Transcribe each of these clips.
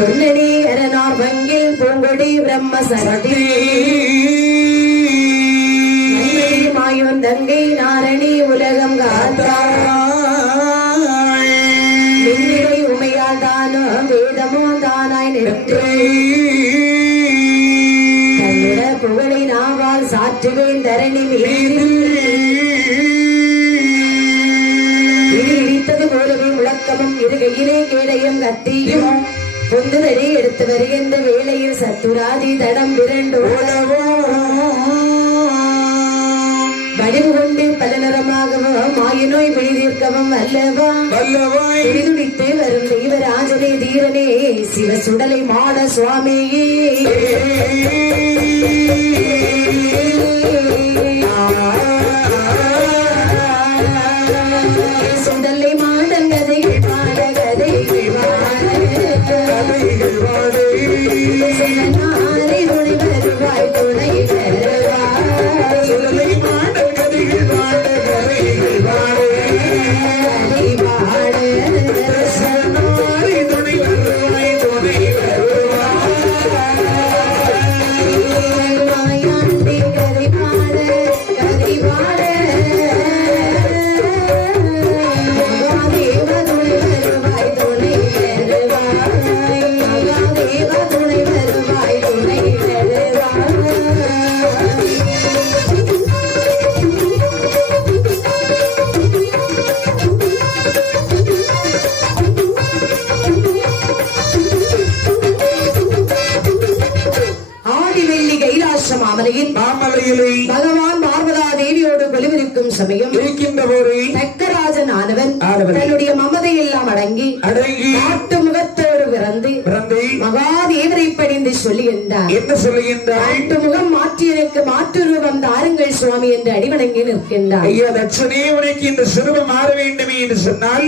சொன்னனே அரணார் வங்கில் பூங்கொடி பிரம்மசரதி மாயோன் தங்கை நாரணி உலகம் காத்தாள் மின்னிடை உமையால் தானோ வேதமோ தானாய் நிறுத்து தன்னிட புகழை நாவால் சாற்றுவேன் தரணி இடித்தது போலவே முழக்கமும் இருகையிலே கேடையும் கத்தியும் பொந்துதடி எடுத்து வருகின்ற வேளையில் சத்துராதி தடம் விரண்டோடவோ வடிவு கொண்டு பல நிறமாகவும் மாயினோய் பிடிதீர்க்கவும் அல்லவா பிடிதுடித்து வரும் தெய்வராஜனே தீரனே சிவ சுடலை மாட சுவாமியே சுடலை மாட கதைகள் பாட கதைகள் சுடனாரை துணை வருவாய் துணை சுடலை மாட கதைகள் பாட கதைகள் சுடனாரை துணை வருவாய் துணை மாயாண்டி கதை பாட கதை பாட தேவ துணை வருவாய் துணை தேவ துணை வருவாய் துணை மாமலையிலே பகவான் பார்வதா தேவியோடு கொலுவிருக்கும் சமயம் இருக்கின்ற போது தக்கராஜன் ஆனவன் தன்னுடைய மமதை எல்லாம் அடங்கி நாட்டு முகத்தோடு பிறந்து மகாதேவரை பணிந்து சொல்லுகின்றார். என்ன சொல்லுகின்றார்? நாட்டு முகம் மாற்றி எனக்கு மாற்று ரூபம் தாருங்கள் சுவாமி என்று அடிவணங்கி நிற்கின்றார். ஐயா தட்சணே உனக்கு இந்த சிறுவம் மாற வேண்டுமே என்று சொன்னால்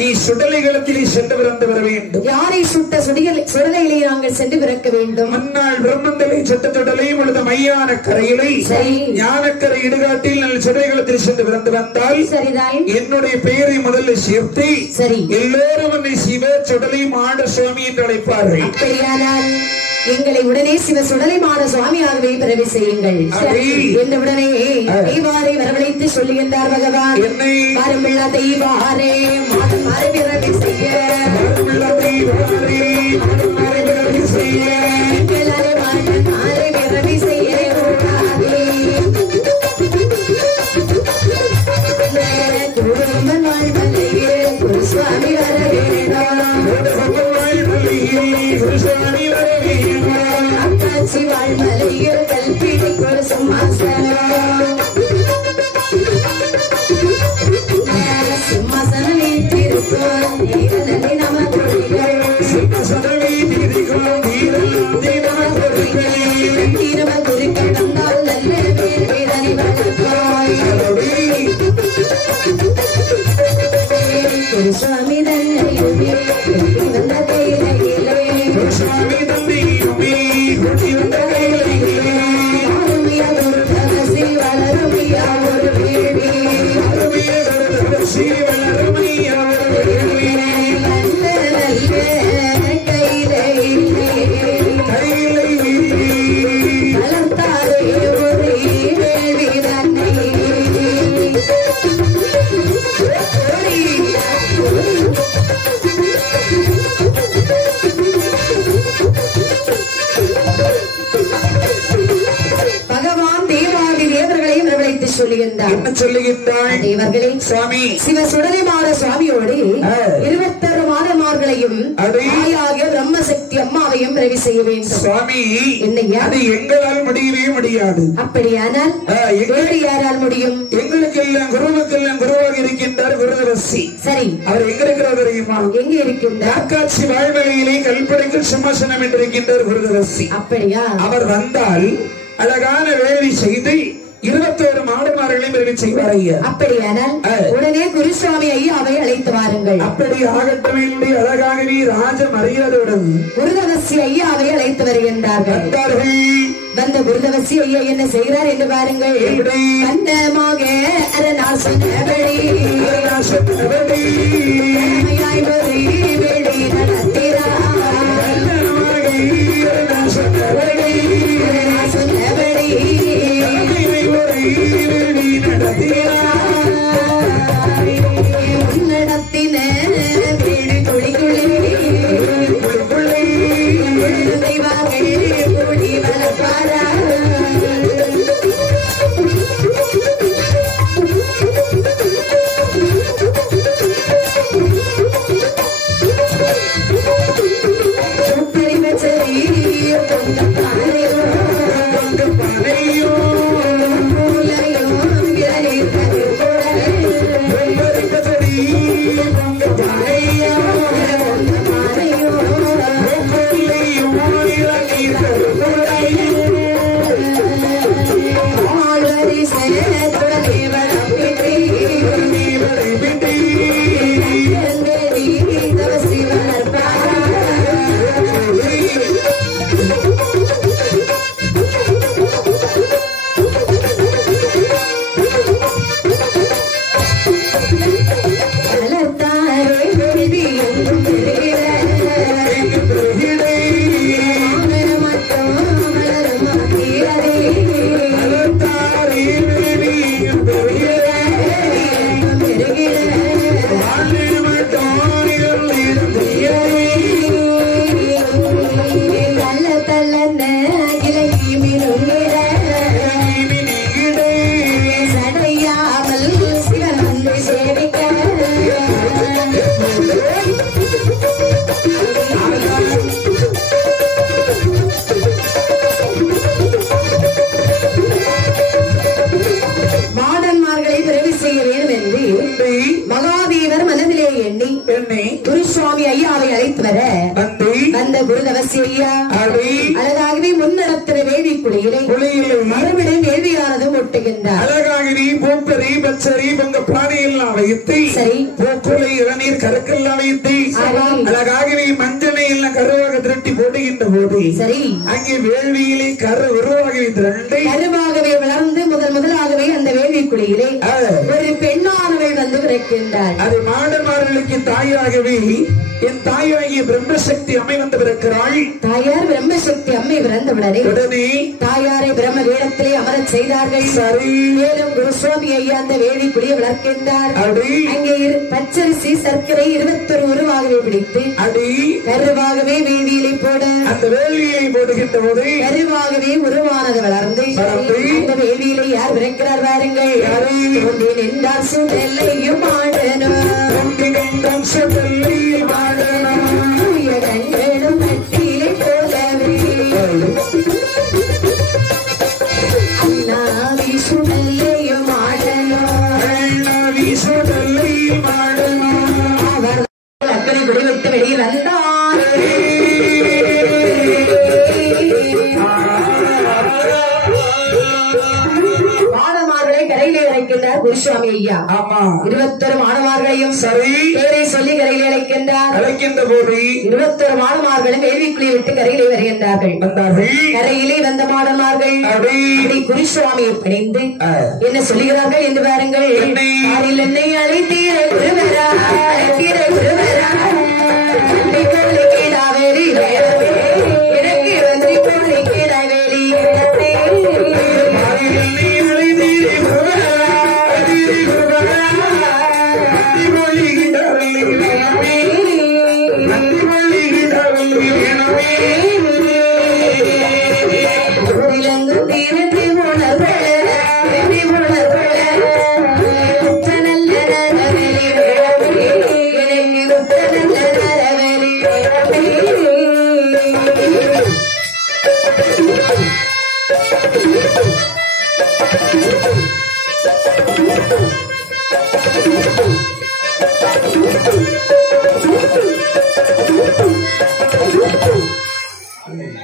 நீ சுடலை களத்திலே சென்று பிறந்து வர வேண்டும். யாரை சுட்ட சுடலையிலே நாங்கள் சென்று பிறக்க வேண்டும். அந்நாள் பிரம்மந்தலை சட்டத்தொடலை பொழுது மையான கரையிலை ஞானக்கரை இடுகாட்டில் நல்ல சுடலைகளத்தில் சென்று பிறந்து வந்தால் சரிதான் என்னுடைய பெயரை முதல்ல சேர்த்து சரி எல்லோரும் என்னை சிவ சுடலை மாட சுவாமி என்று அழைப்பார்கள். அப்படியானால் எங்களை உடனே சிவ சுடலை மாட சுவாமியாகவே பிறவி செய்யுங்கள் என்ற உடனே தெய்வாரை வரவழைத்து சொல்லுகின்றார் பகவான். என்னை வரமில்லா தெய்வாரே மாடம் மரபிறவி செய்ய சுவாமி அக்காட்சி வாழ்மலையில் கல்பிடி ஒரு சிம்மாசனம் வீட்டிருக்கும் நம கொடிகள் தீரம குறிக்க தந்தால் நல்ல பேர் வேதனை வளர்ப்பாய் சுவாமி தன்னையுமே வந்த கையிலே சுவாமி தந்தையுமே வந்த கையிலே அருமையா துர்கசி வளருமையா ஒரு பேடி அருமையா துர்கசி வளருமையா ஒரு பேடி நல்ல நல்ல கையிலே வளர்த்தாரே ஒரு வேள்வி தன்னை தேவர்களே சுவாமி சிவ சுடலைமாட சுவாமியோடு 21 மாதமார்களையும் பிரம்மசக்தி அம்மாவையும் ரவி செய்ய வேண்டும். சுவாமி என்னையா அது எங்களால் முடியவே முடியாது. அப்படியானால் வேறு யாரால் முடியும்? எங்களுக்கு எல்லாம் குருவுக்கெல்லாம் குருவாக இருக்கின்றார் குருதவசி. சரி அவர் எங்க இருக்கிறார் தெரியுமா? எங்க இருக்கின்றார்? அக்காட்சி வாழ்மலையிலே கல்பனைக்கு சிம்மாசனம் என்று இருக்கின்றார் குருதவசி. அப்படியா? அவர் வந்தால் அழகான வேலை செய்து 21 மாடுமார்களையும் பிறகு செய்வார் ஐயா. அப்படியானால் உடனே குருசுவாமி ஐயாவை அழைத்து வாருங்கள். அப்படி ஆகட்டும் என்று அழகாகவே ராஜ மரியாதையுடன் குருதவசி ஐயாவை அழைத்து வருகின்றார்கள். வந்த குருதவசி ஐயா என்ன செய்கிறார் என்று பாருங்கள். கண்டமாக அரணார் சொன்னபடி நடத்தினார் குருசுவாமி ஐயாவை அழைத்து வர அந்த குருதவசி ஐயா அழகாகவே முன்னடத்தின வேள்வி குளியிலே மறுபடியும் வேள்வியானது ஒட்டுகின்றார். அழகாகவே பூப்பரி பச்சரி பொங்க பானையெல்லாம் வைத்து பூக்குலை இளநீர் கருக்கெல்லாம் வைத்து அழகாகவே மஞ்சளை எல்லாம் கருவாக திரட்டி போடுகின்ற போது அங்கே வேள்வியிலே கரு உருவாகவே திரண்டு கருவாகவே வளர்ந்து முதலாகவே அந்த வேள்வி குளியிலே ஒரு பெண்ணானவள் வந்து பிறக்கின்றார். அது மாடமார்களுக்கு தாயாகவே என் தாயாகிய பிரம்மசக்தி அம்மை வந்து பிறக்கிறாள். தாயார் பிரம்மசக்தி அம்மை பிறந்தவுடனே உடனே தாயாரை பிரம்ம வேடத்திலே அமரச் செய்தார்கள். மேலும் குருசுவாமி ஐயா அந்த வேள்வி குடியை வளர்க்கின்றார். அங்கே பச்சரிசி சர்க்கரை 21 உருவாகவே பிடித்து கருவாகவே வேள்வியிலே போட அந்த வேள்வியை போடுகின்ற போது கருவாகவே உருவானது வளர்ந்து அந்த வேள்வியிலே யார் பிறக்கிறார் பாருங்கள். என்றார் சுடலையும் ஆடனும் கண்களும் கட்டிலே போலவே அண்ணாவி சுடலையும் ஆடனும் அவர் அக்கறை குடிவிட்டு வெளியில் வந்தார். மாணவர்களை கரையிலே அழைக்கின்றார் குருசுவாமி ஐயா. 21 மாணவர்களையும் பேரை சொல்லி கரையிலே அழைக்கின்ற போது 21 மாணவர்களும் வேள்விக்குள்ளே விட்டு கரையிலே வருகின்றார்கள். கரையிலே வந்த மாணவர்கள் குருசுவாமியை பணிந்து என்ன சொல்லுகிறார்கள் என்று பாருங்கள். என்னை அழைத்தீர குருவரா எனக்கு வந்து வேலி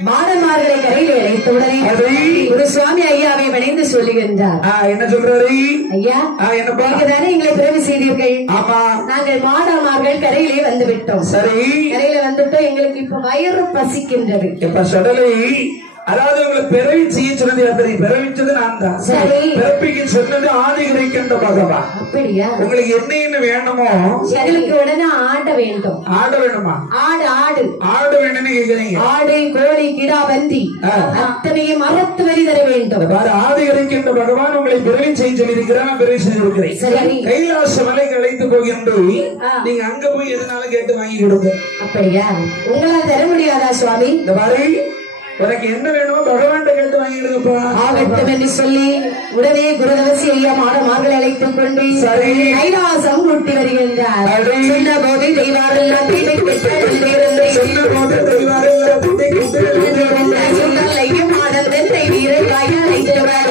மாடமார்களை கரையிலே அழைத்தவுடனே குருசுவாமி ஐயாவை வணைந்து சொல்லுகின்றார். என்ன சொல்றாரு ஐயா? நீங்க தானே எங்களை பிறவி செய்தீர்கள். நாங்கள் மாடமார்கள் கரையிலே வந்து விட்டோம். கரையில வந்துட்டோம். எங்களுக்கு இப்ப வயிறு பசிக்கின்றது. இப்ப சடலை அதாவது உங்களை பிறவி செய்ய சொன்னது யாத்திரை பிறவிச்சது நான் தான். பிறப்பிக்கு சொன்னது ஆதி கிடைக்கின்ற பகவான். அப்படியா? உங்களுக்கு என்ன வேணுமோ எங்களுக்கு உடனே ஆட வேண்டும். ஆட வேணுமா? ஆடு வேணும்னு கேக்குறீங்க. ஆடு கோழி கிடா பந்தி அத்தனையும் மரத்து வரி தர வேண்டும். ஆதி கிடைக்கின்ற பகவான் உங்களை பிறவி செய்ய சொல்லியிருக்கிறார். நான் பிறவி செய்திருக்கிறேன். கைலாச மலைக்கு அழைத்து போகின்ற நீங்க அங்க போய் எதனாலும் கேட்டு வாங்கி கொடுங்க. அப்படியா? உங்களால் தர முடியாதா சுவாமி? இந்த மாதிரி உனக்கு என்ன வேணுமோ பகவான் கேட்டு வாங்கிடுங்கப்பா. ஆகட்டும் என்று சொல்லி உடனே குருதவசி ஐயா மாடமார்களை அழைத்துக் கொண்டு கைலாசம் கூட்டி வருகின்றார். சொன்ன போது தெய்வாரெல்லாம் மாடந்தன் வீரராக அழைத்தவர்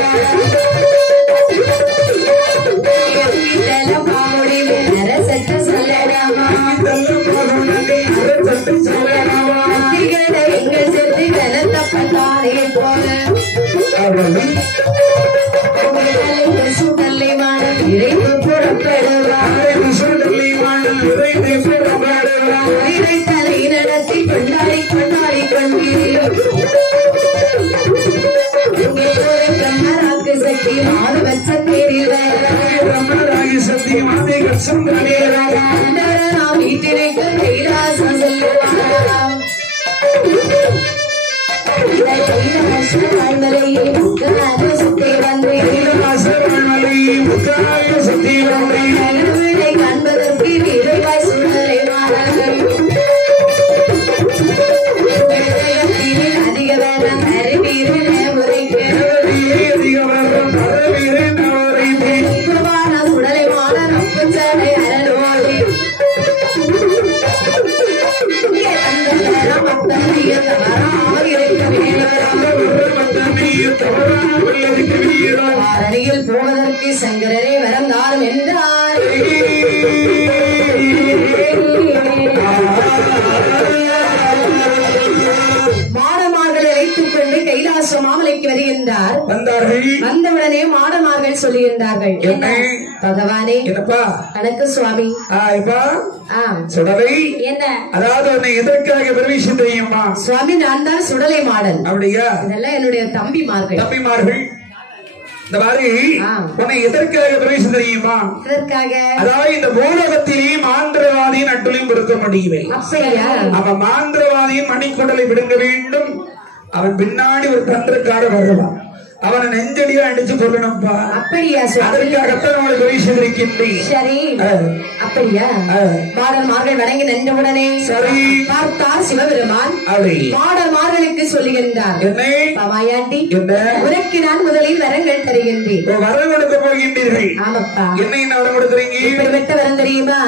சற்று சொல்லலாமா எங்கள் சென்று கலந்த பந்தாரே போல மாறு வச்ச தேரில் ரமராகி சத்தியமாதை கட்சம் நாம் வீட்டிற்கு கைலாசம் செல்லுவார் சுத்தி வந்து காண்பதற்கு நிறைவாய் சூழலை அதிக வேடம் சுடலை மாட நொப்பச்சடை அரலோடி அரணியில் போவதற்கு சங்கரரை வரந்தாரும் என்றார் மாடமார்களை வைத்துக் கொண்டு கைலாச மாமலைக்கு வருகின்றார். வந்தவுடனே மாடமார்கள் சொல்லுகின்றார்கள், பகவானே கணக்கு சுவாமி சுடலை என்ன அதாவது உன்னை எதற்காக பிரவேசம் தெரியுமா? சுவாமி நான் தான் சுடலை மாடன். அப்படியா? இதெல்லாம் என்னுடைய தம்பிமார்கள். இந்த மாதிரி உன்னை எதற்காக பிரவேசம் தெரியுமா? எதற்காக? அதாவது இந்த பூலோகத்திலே மாந்திரவாதியின் அட்டுளையும் கொடுக்க முடியவில்லை. அப்படியா? அவன் மாந்திரவாதியின் மணிக்குடலை விடுங்க வேண்டும். அவன் பின்னாடி ஒரு தந்திரக்கார வருவான். அவனை நெஞ்சடியா அடிச்சு கொள்ளணும்பா. அப்படியா? அதற்காகத்தான் அவளை பிரவேசம் இருக்கின்றேன். சரி, அப்படியா? மாடன்மார்கள் வணங்கி நின்றவுடனே சரி பார்த்தார் சிவபெருமான். மாடன்மார்களுக்கு சொல்லுகின்றார், பாவாயாண்டி உனக்கு நான் முதலில் வரங்கள் தருகின்றேன். வரம் கொடுக்க போகின்றீர்கள்? ஆமாப்பா. என்ன வரம் கொடுக்குறீங்க? இப்படிப்பட்ட வரம் தெரியுமா?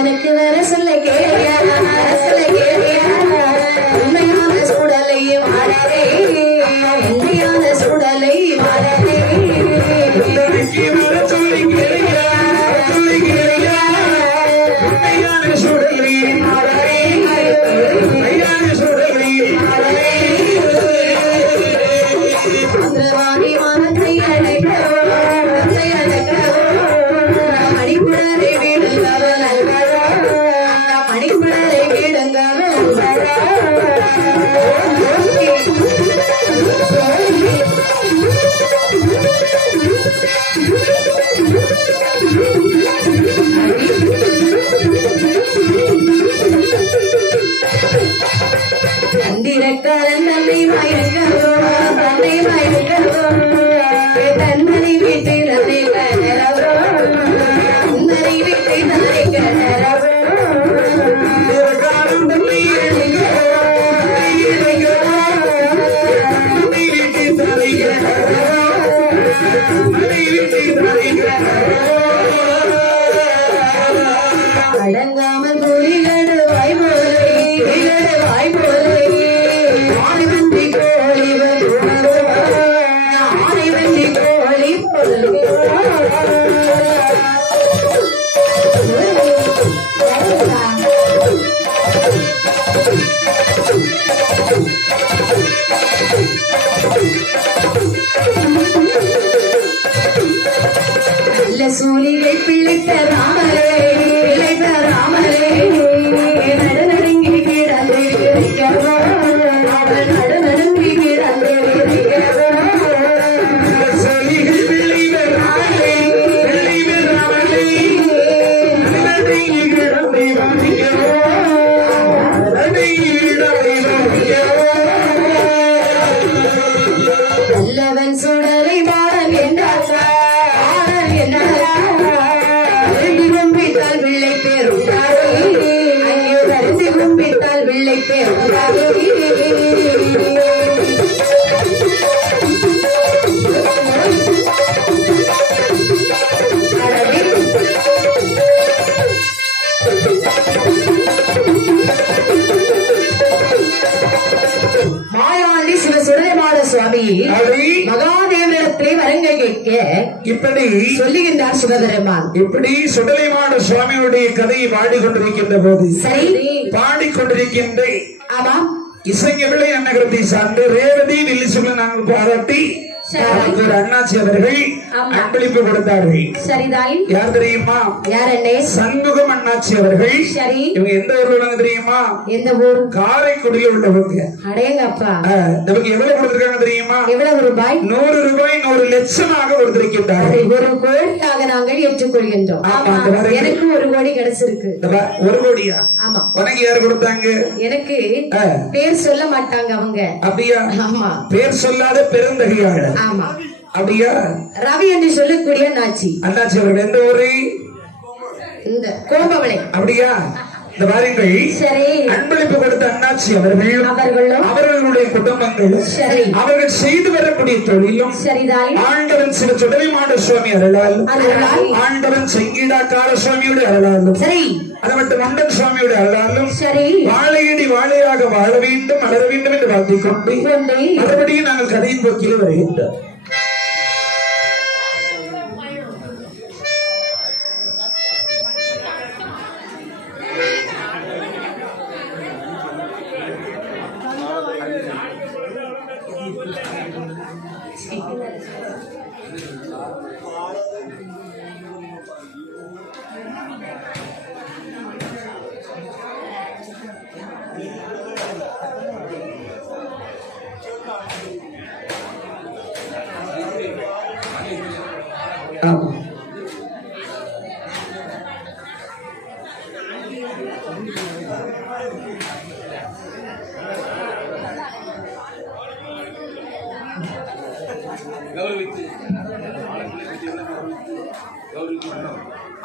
எனக்கு வர சொல்ல கேளியா, உண்மையான சூடலையும் ஆடரே, உண்மையான சூடலை மாடரே, மந்திரவாதி மனத்தை மணிக்குடரை வீடுங்கவன் மணிக்குடரை வீடுங்கவன் தந்திரக்காரன் தன்னை மயக்கவோ தன்னை மயக்கவோ தன்மணி வீட்டில் அதை கணரவோ தன்மணி வீட்டில் அதை கணரவோ அடங்காமல் கூலிகடு வாய்மோலை ஆனை வண்டி கோழி ஆனை வண்டி கோழி நல்ல சூலிகை பிள்ளைத்த ராமரே நடுநடுங்கி கிடந்து நடுநடுங்கி கிடந்து நல்லவன் சுடலை மாடன் என்றார் கும்பிட்டால் வெள்ளை பேர் உண்டாரே, ஐயோ கருதி கும்பிட்டால் வெள்ளை பேர் உண்டாரே. மாயாண்டி சிவ சுடலைமாட சுவாமி மகாதேவனிடத்திலே வரங்கள் கேட்க இப்படி சொல்லுகின்றார் சிவபெருமான். இப்படி சுடலைமாட சுவாமியுடைய கதையை பாடிக்கொண்டிருக்கின்ற போது சரி பாடிக்கொண்டிருக்கின்ற ஆமாம் இசைஞர்களை அன்னகரத்தை சார்ந்து ரேவதி வில்லிசுல நாங்கள் பாராட்டி அண்ணாச்சி அவர்கள் அன்பளிப்பு கொடுத்தார்கள். சரிதான். யார் தெரியுமா? யாரண்ணே? சண்முகம் அண்ணாச்சி அவர்கள். சரி. இவங்க எந்த ஊர்ல உள்ளவங்க தெரியுமா? எந்த ஊர்? காரைக்குடியில் உள்ளவங்க. அடேங்கப்பா. நமக்கு எவ்வளவு கொடுத்திருக்காங்க தெரியுமா? எவ்வளவு ரூபாய்? 100 ரூபாய் 100 லட்சமாக கொடுத்திருக்கின்றார்கள். 1 கோடியாக நாங்கள் ஏற்றுக்கொள்கின்றோம். எனக்கு 1 கோடி கிடைச்சிருக்கு. 1 கோடியா? ஆமா. உனக்கு யார் கொடுத்தாங்க? எனக்கு பேர் சொல்ல மாட்டாங்க அவங்க. அப்படியா? ஆமா. பேர் சொல்லாத பெருந்தகையாள. ஆமா. அப்படியா? ரவி என்று சொல்லக்கூடிய அண்ணாச்சி. அண்ணாச்சி அவர்கள் எந்த ஊரு? இந்த கோம்பவளை. அப்படியா? இந்த பாருங்கள். சரி. அன்பளிப்பு கொடுத்த அண்ணாச்சி அவர்களும் அவர்களுடைய குடும்பங்களும் அவர்கள் செய்து வரக்கூடிய தொழிலும் சரிதான். ஆண்டவன் சில சுடலைமாட சுவாமி அருளாலும் ஆண்டவன் செங்கீடாக்கார சுவாமியுடைய அருளாலும் சரி. அது மட்டும் மண்டன் சுவாமியுடைய அருளாலும் சரி. வாழையடி வாழையாக வாழ வேண்டும் வளர வேண்டும் என்று வாழ்த்திக் கொண்டு மறுபடியும் நாங்கள் கதையின் போக்கிலே வருகின்றோம்.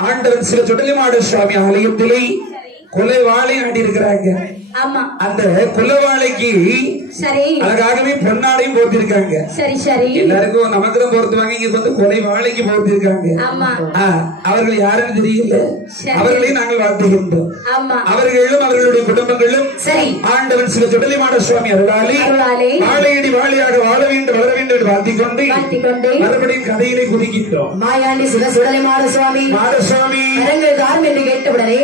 ஆண்டவன் சில சுடலைமாட சுவாமி ஆலயத்திலே கொலை வாழை நாட்டியிருக்கிறாங்க. அந்த குலவாழைக்கு சரி அழகாகவே பொன்னாடையும் போர்த்திருக்காங்க. சரி சரி. எல்லாருக்கும் நமக்கு தான் போர்த்துவாங்க. இங்க வந்து கொலை வாழைக்கு போர்த்திருக்காங்க. அவர்கள் யாருன்னு தெரியல. அவர்களையும் நாங்கள் வாழ்த்துகின்றோம். அவர்களும் அவர்களுடைய குடும்பங்களும் சரி ஆண்டவன் சில சுடலைமாட சுவாமி அருளாலே வாழையடி வாழையாக வாழ வேண்டும் வளர வேண்டும் என்று வாழ்த்திக் கொண்டு மறுபடியும் கதையிலே குதிக்கின்றோம். மாயாண்டி சில சுடலைமாட சுவாமி மாடசுவாமி என்று கேட்டவுடனே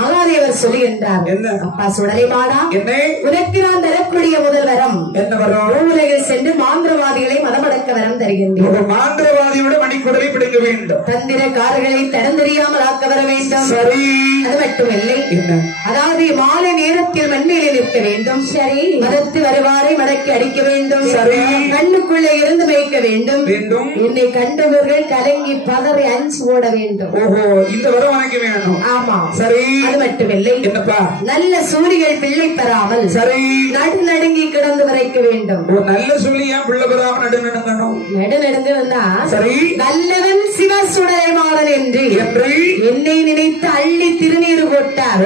மகாதேவர் சொல்லுகின்றார். என்ன அப்பா சுடலைமாடா? என்ன உனக்கு நான் தரக்கூடிய முதல் வரம் என்ன வரம்? உலகில் சென்று மாந்திரவாதிகளை மதமடக்க வரம் தருகின்றேன். மாந்திரவாதியோட மணிக்குடலை பிடிக்க வேண்டும். தந்திரக்காரர்களை தரம் தெரியாமல் ஆக்க வர வேண்டும். சரி. அது மட்டுமில்லை. அதாவது மாலை நேரத்தில் மண்ணிலே நிற்க வேண்டும். சரி. மதத்து வருவாரை மடக்கி அடிக்க வேண்டும். சரி. கண்ணுக்குள்ளே இருந்து மேய்க்க வேண்டும். என்னை கண்டவர்கள் கலங்கி பதறி அஞ்சு ஓட வேண்டும். ஓஹோ, இந்த வரம் உனக்கு வேணும். ஆமா. சரி. அது மட்டுமில்லை. என்னப்பா? நல்ல சூழிகள் பிள்ளை பெறாமல் சரி நடுநடுங்கி கிடந்து வரைக்க வேண்டும். நல்ல சொல்லியா பிள்ளை பெறாமல் நடுநடுங்கணும். நடுநடுங்க வந்தா சரி. நல்லவன் சிவ சுடலைமாடன் என்று என்னை நினைத்து அள்ளி திருநீர் போட்டார்.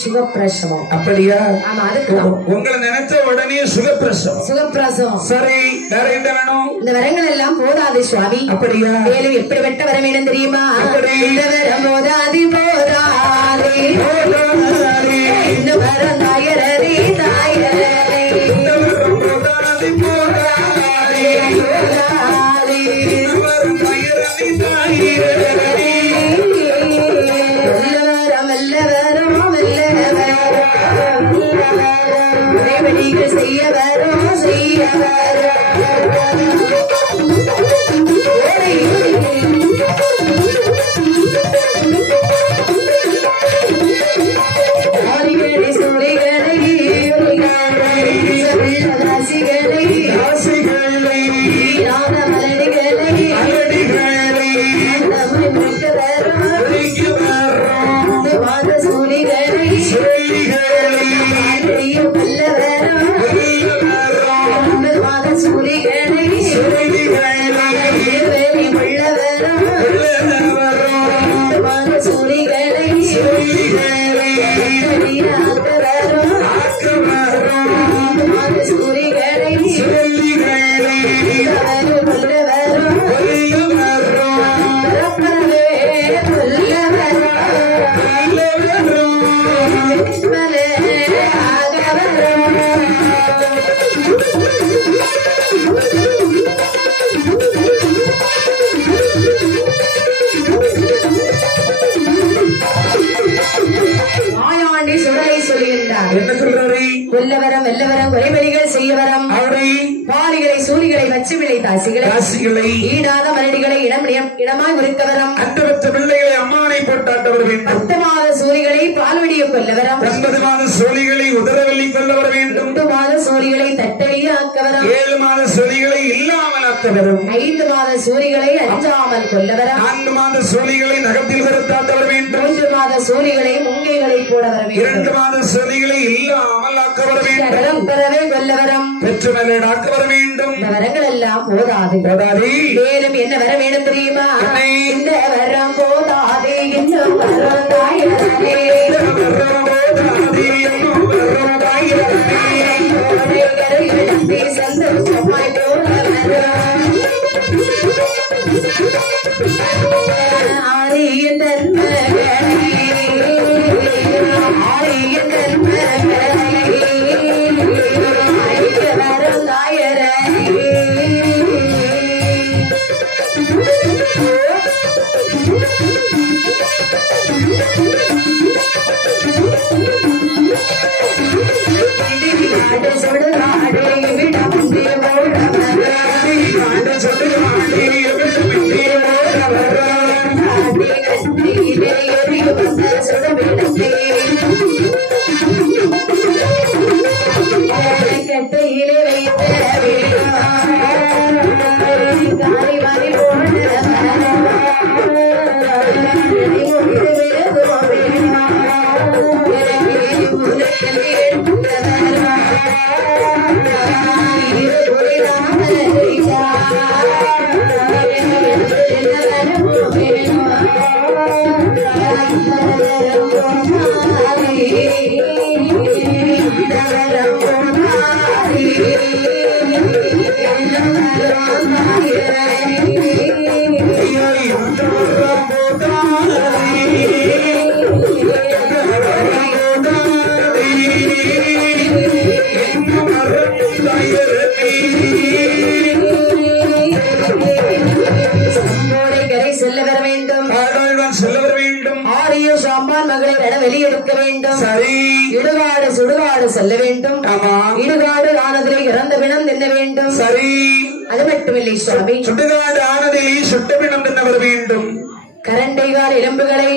சுகப்பிரசவம். அப்படியா? ஆமா. அதுக்கு உங்களை நினைச்ச உடனே சுகப்பிரசவம். சுகப்பிரசவம். சரி. வேற என்ன வேணும்? இந்த வரங்கள் எல்லாம் போதாது சுவாமி. அப்படியா? மேலும் எப்படிப்பட்ட வர வேணும் தெரியுமா? இந்த வரம் போதாதி போதாதே இந்த வரம் தாயரே தாயரே இந்த வரம் போதாதி போதாதே போதாதே இந்த வரம் தாயரே தாயரே வல்லவரம் வல்லவரம் வல்லவரம் உடைவடிகள் செய்ய வரும் செய்ய வரும் காசிகளை ஈடாத மலடிகளை இடமாய் உரித்தவரம் அந்தவற்ற பிள்ளைகளை அம்மானை போட்டாட்டவர் வேண்டும் 10 மாத சூரிகளை பால்வடிய கொல்லவரம் 9 மாத சோழிகளை உதரவெளி கொள்ளவர் வேண்டும் 8 மாத சூரிகளை தட்டழிய ஆக்கவரம் 7 மாத சோழிகளை இல்லாமல் ஆக்கவரும் 5 மாத சூரிகளை அஞ்சாமல் கொல்லவரம் 4 மாத சோழிகளை நகத்தில் வருத்தாட்டவர் வேண்டும் 3 மாத சூரிகளை முங்கைகளை போடவர வேண்டும் 2 மாத சோழிகளை இல்லாமல் ஆக்கவர் வேண்டும் பெறவே கொல்லவரம் பெற்று மேலாக்க வேண்டும் இந்த வரங்கள் எல்லாம் போதாது மேலும் என்ன வர வேணும் தெரியுமா இந்த வரம் போதாது இன்னும் வரம் தாயரே சந்தோஷமாய் ஆரிய தர்ம வெளியெடுக்க வேண்டும். சரி. இடுகாடு சுடுகாடு செல்ல வேண்டும். ஆமா. இடுகாடு ஆனதிலே இறந்த பிணம் தின்ன வேண்டும். சரி. அது மட்டுமில்லை சுவாமி, சுடுகாடு ஆனதிலே சுட்ட பிணம் தின்ன வர வேண்டும். கரண்டைகால் எலும்புகளை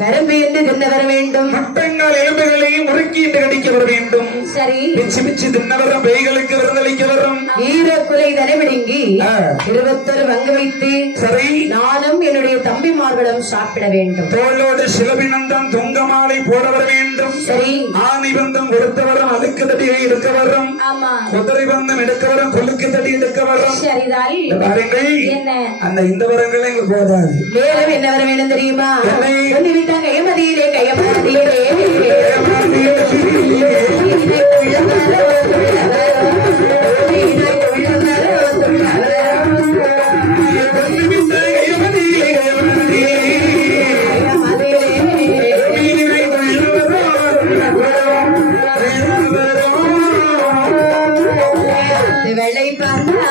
கரும்பு என்று தின்ன வர வேண்டும். மட்டங்கால் எலும்புகளை முறுக்கி என்று கடிக்க வர வேண்டும். சரி. பிச்சு பிச்சு தின்ன வரும் பேய்களுக்கு விருந்தளிக்க வரும். ஈரக்குலை தனவிடுங்கி 21 வங்கு வைத்து. சரி. நானும் என்னுடைய தம்பிமார்களும் சாப்பிட வேண்டும். தோளோடு சிலபினந்தம் தொங்க மாலை போட வர வேண்டும். சரி. ஆணி பந்தம் கொடுத்தவரும் அதுக்கு தடியை எடுக்க வரும். ஆமா. குதிரை பந்தம் எடுக்க வரும், கொல்லுக்கு தடி எடுக்க வரும். சரிதான். பாருங்கள், என்ன அந்த இந்த வரங்களே எங்களுக்கு போதாது. மேலும் என்ன வர வேணும் தெரியுமா? சொல்லி விட்டாங்க, கையமதியிலே கையமதியிலே வெள்ளை பார்த்தா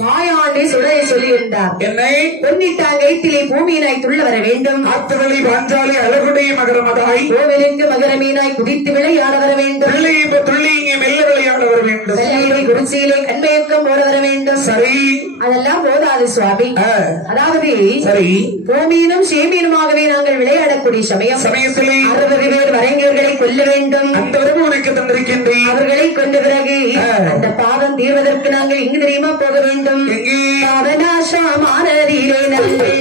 மாயாண்டி சுடரை சொல்லியிருந்தார். என்னை பொன்னிட்டாங்க கைத்திலே பூமியினாய் துள்ள வர வேண்டும். ஆத்தவளி பாஞ்சாலி அழகுடைய மகரமதாய் கோவிலுக்கு மகரமீனாய் குதித்து விளையாட வர வேண்டும். துள்ளி இங்கே மெல்ல விளையாட வர வேண்டும். வெள்ளையிலே குறிச்சியிலே கண்மயக்கம் போட வர வேண்டும். சரி. அதெல்லாம் போதாது சுவாமி. அதாவது சரி, பூமியினும் சேமியனுமாகவே நாங்கள் விளையாடக்கூடிய சமயத்திலே 60 பேர் வரங்கர்களை கொல்ல வேண்டும். அந்த வரவு உனக்கு தந்திருக்கின்றேன். அவர்களை கொண்ட பிறகு அந்த பாவம் தீர்வதற்கு நாங்கள் எங்கு தெரியுமா போக வேண்டும்? பாவநாசமானதிலே நன்றி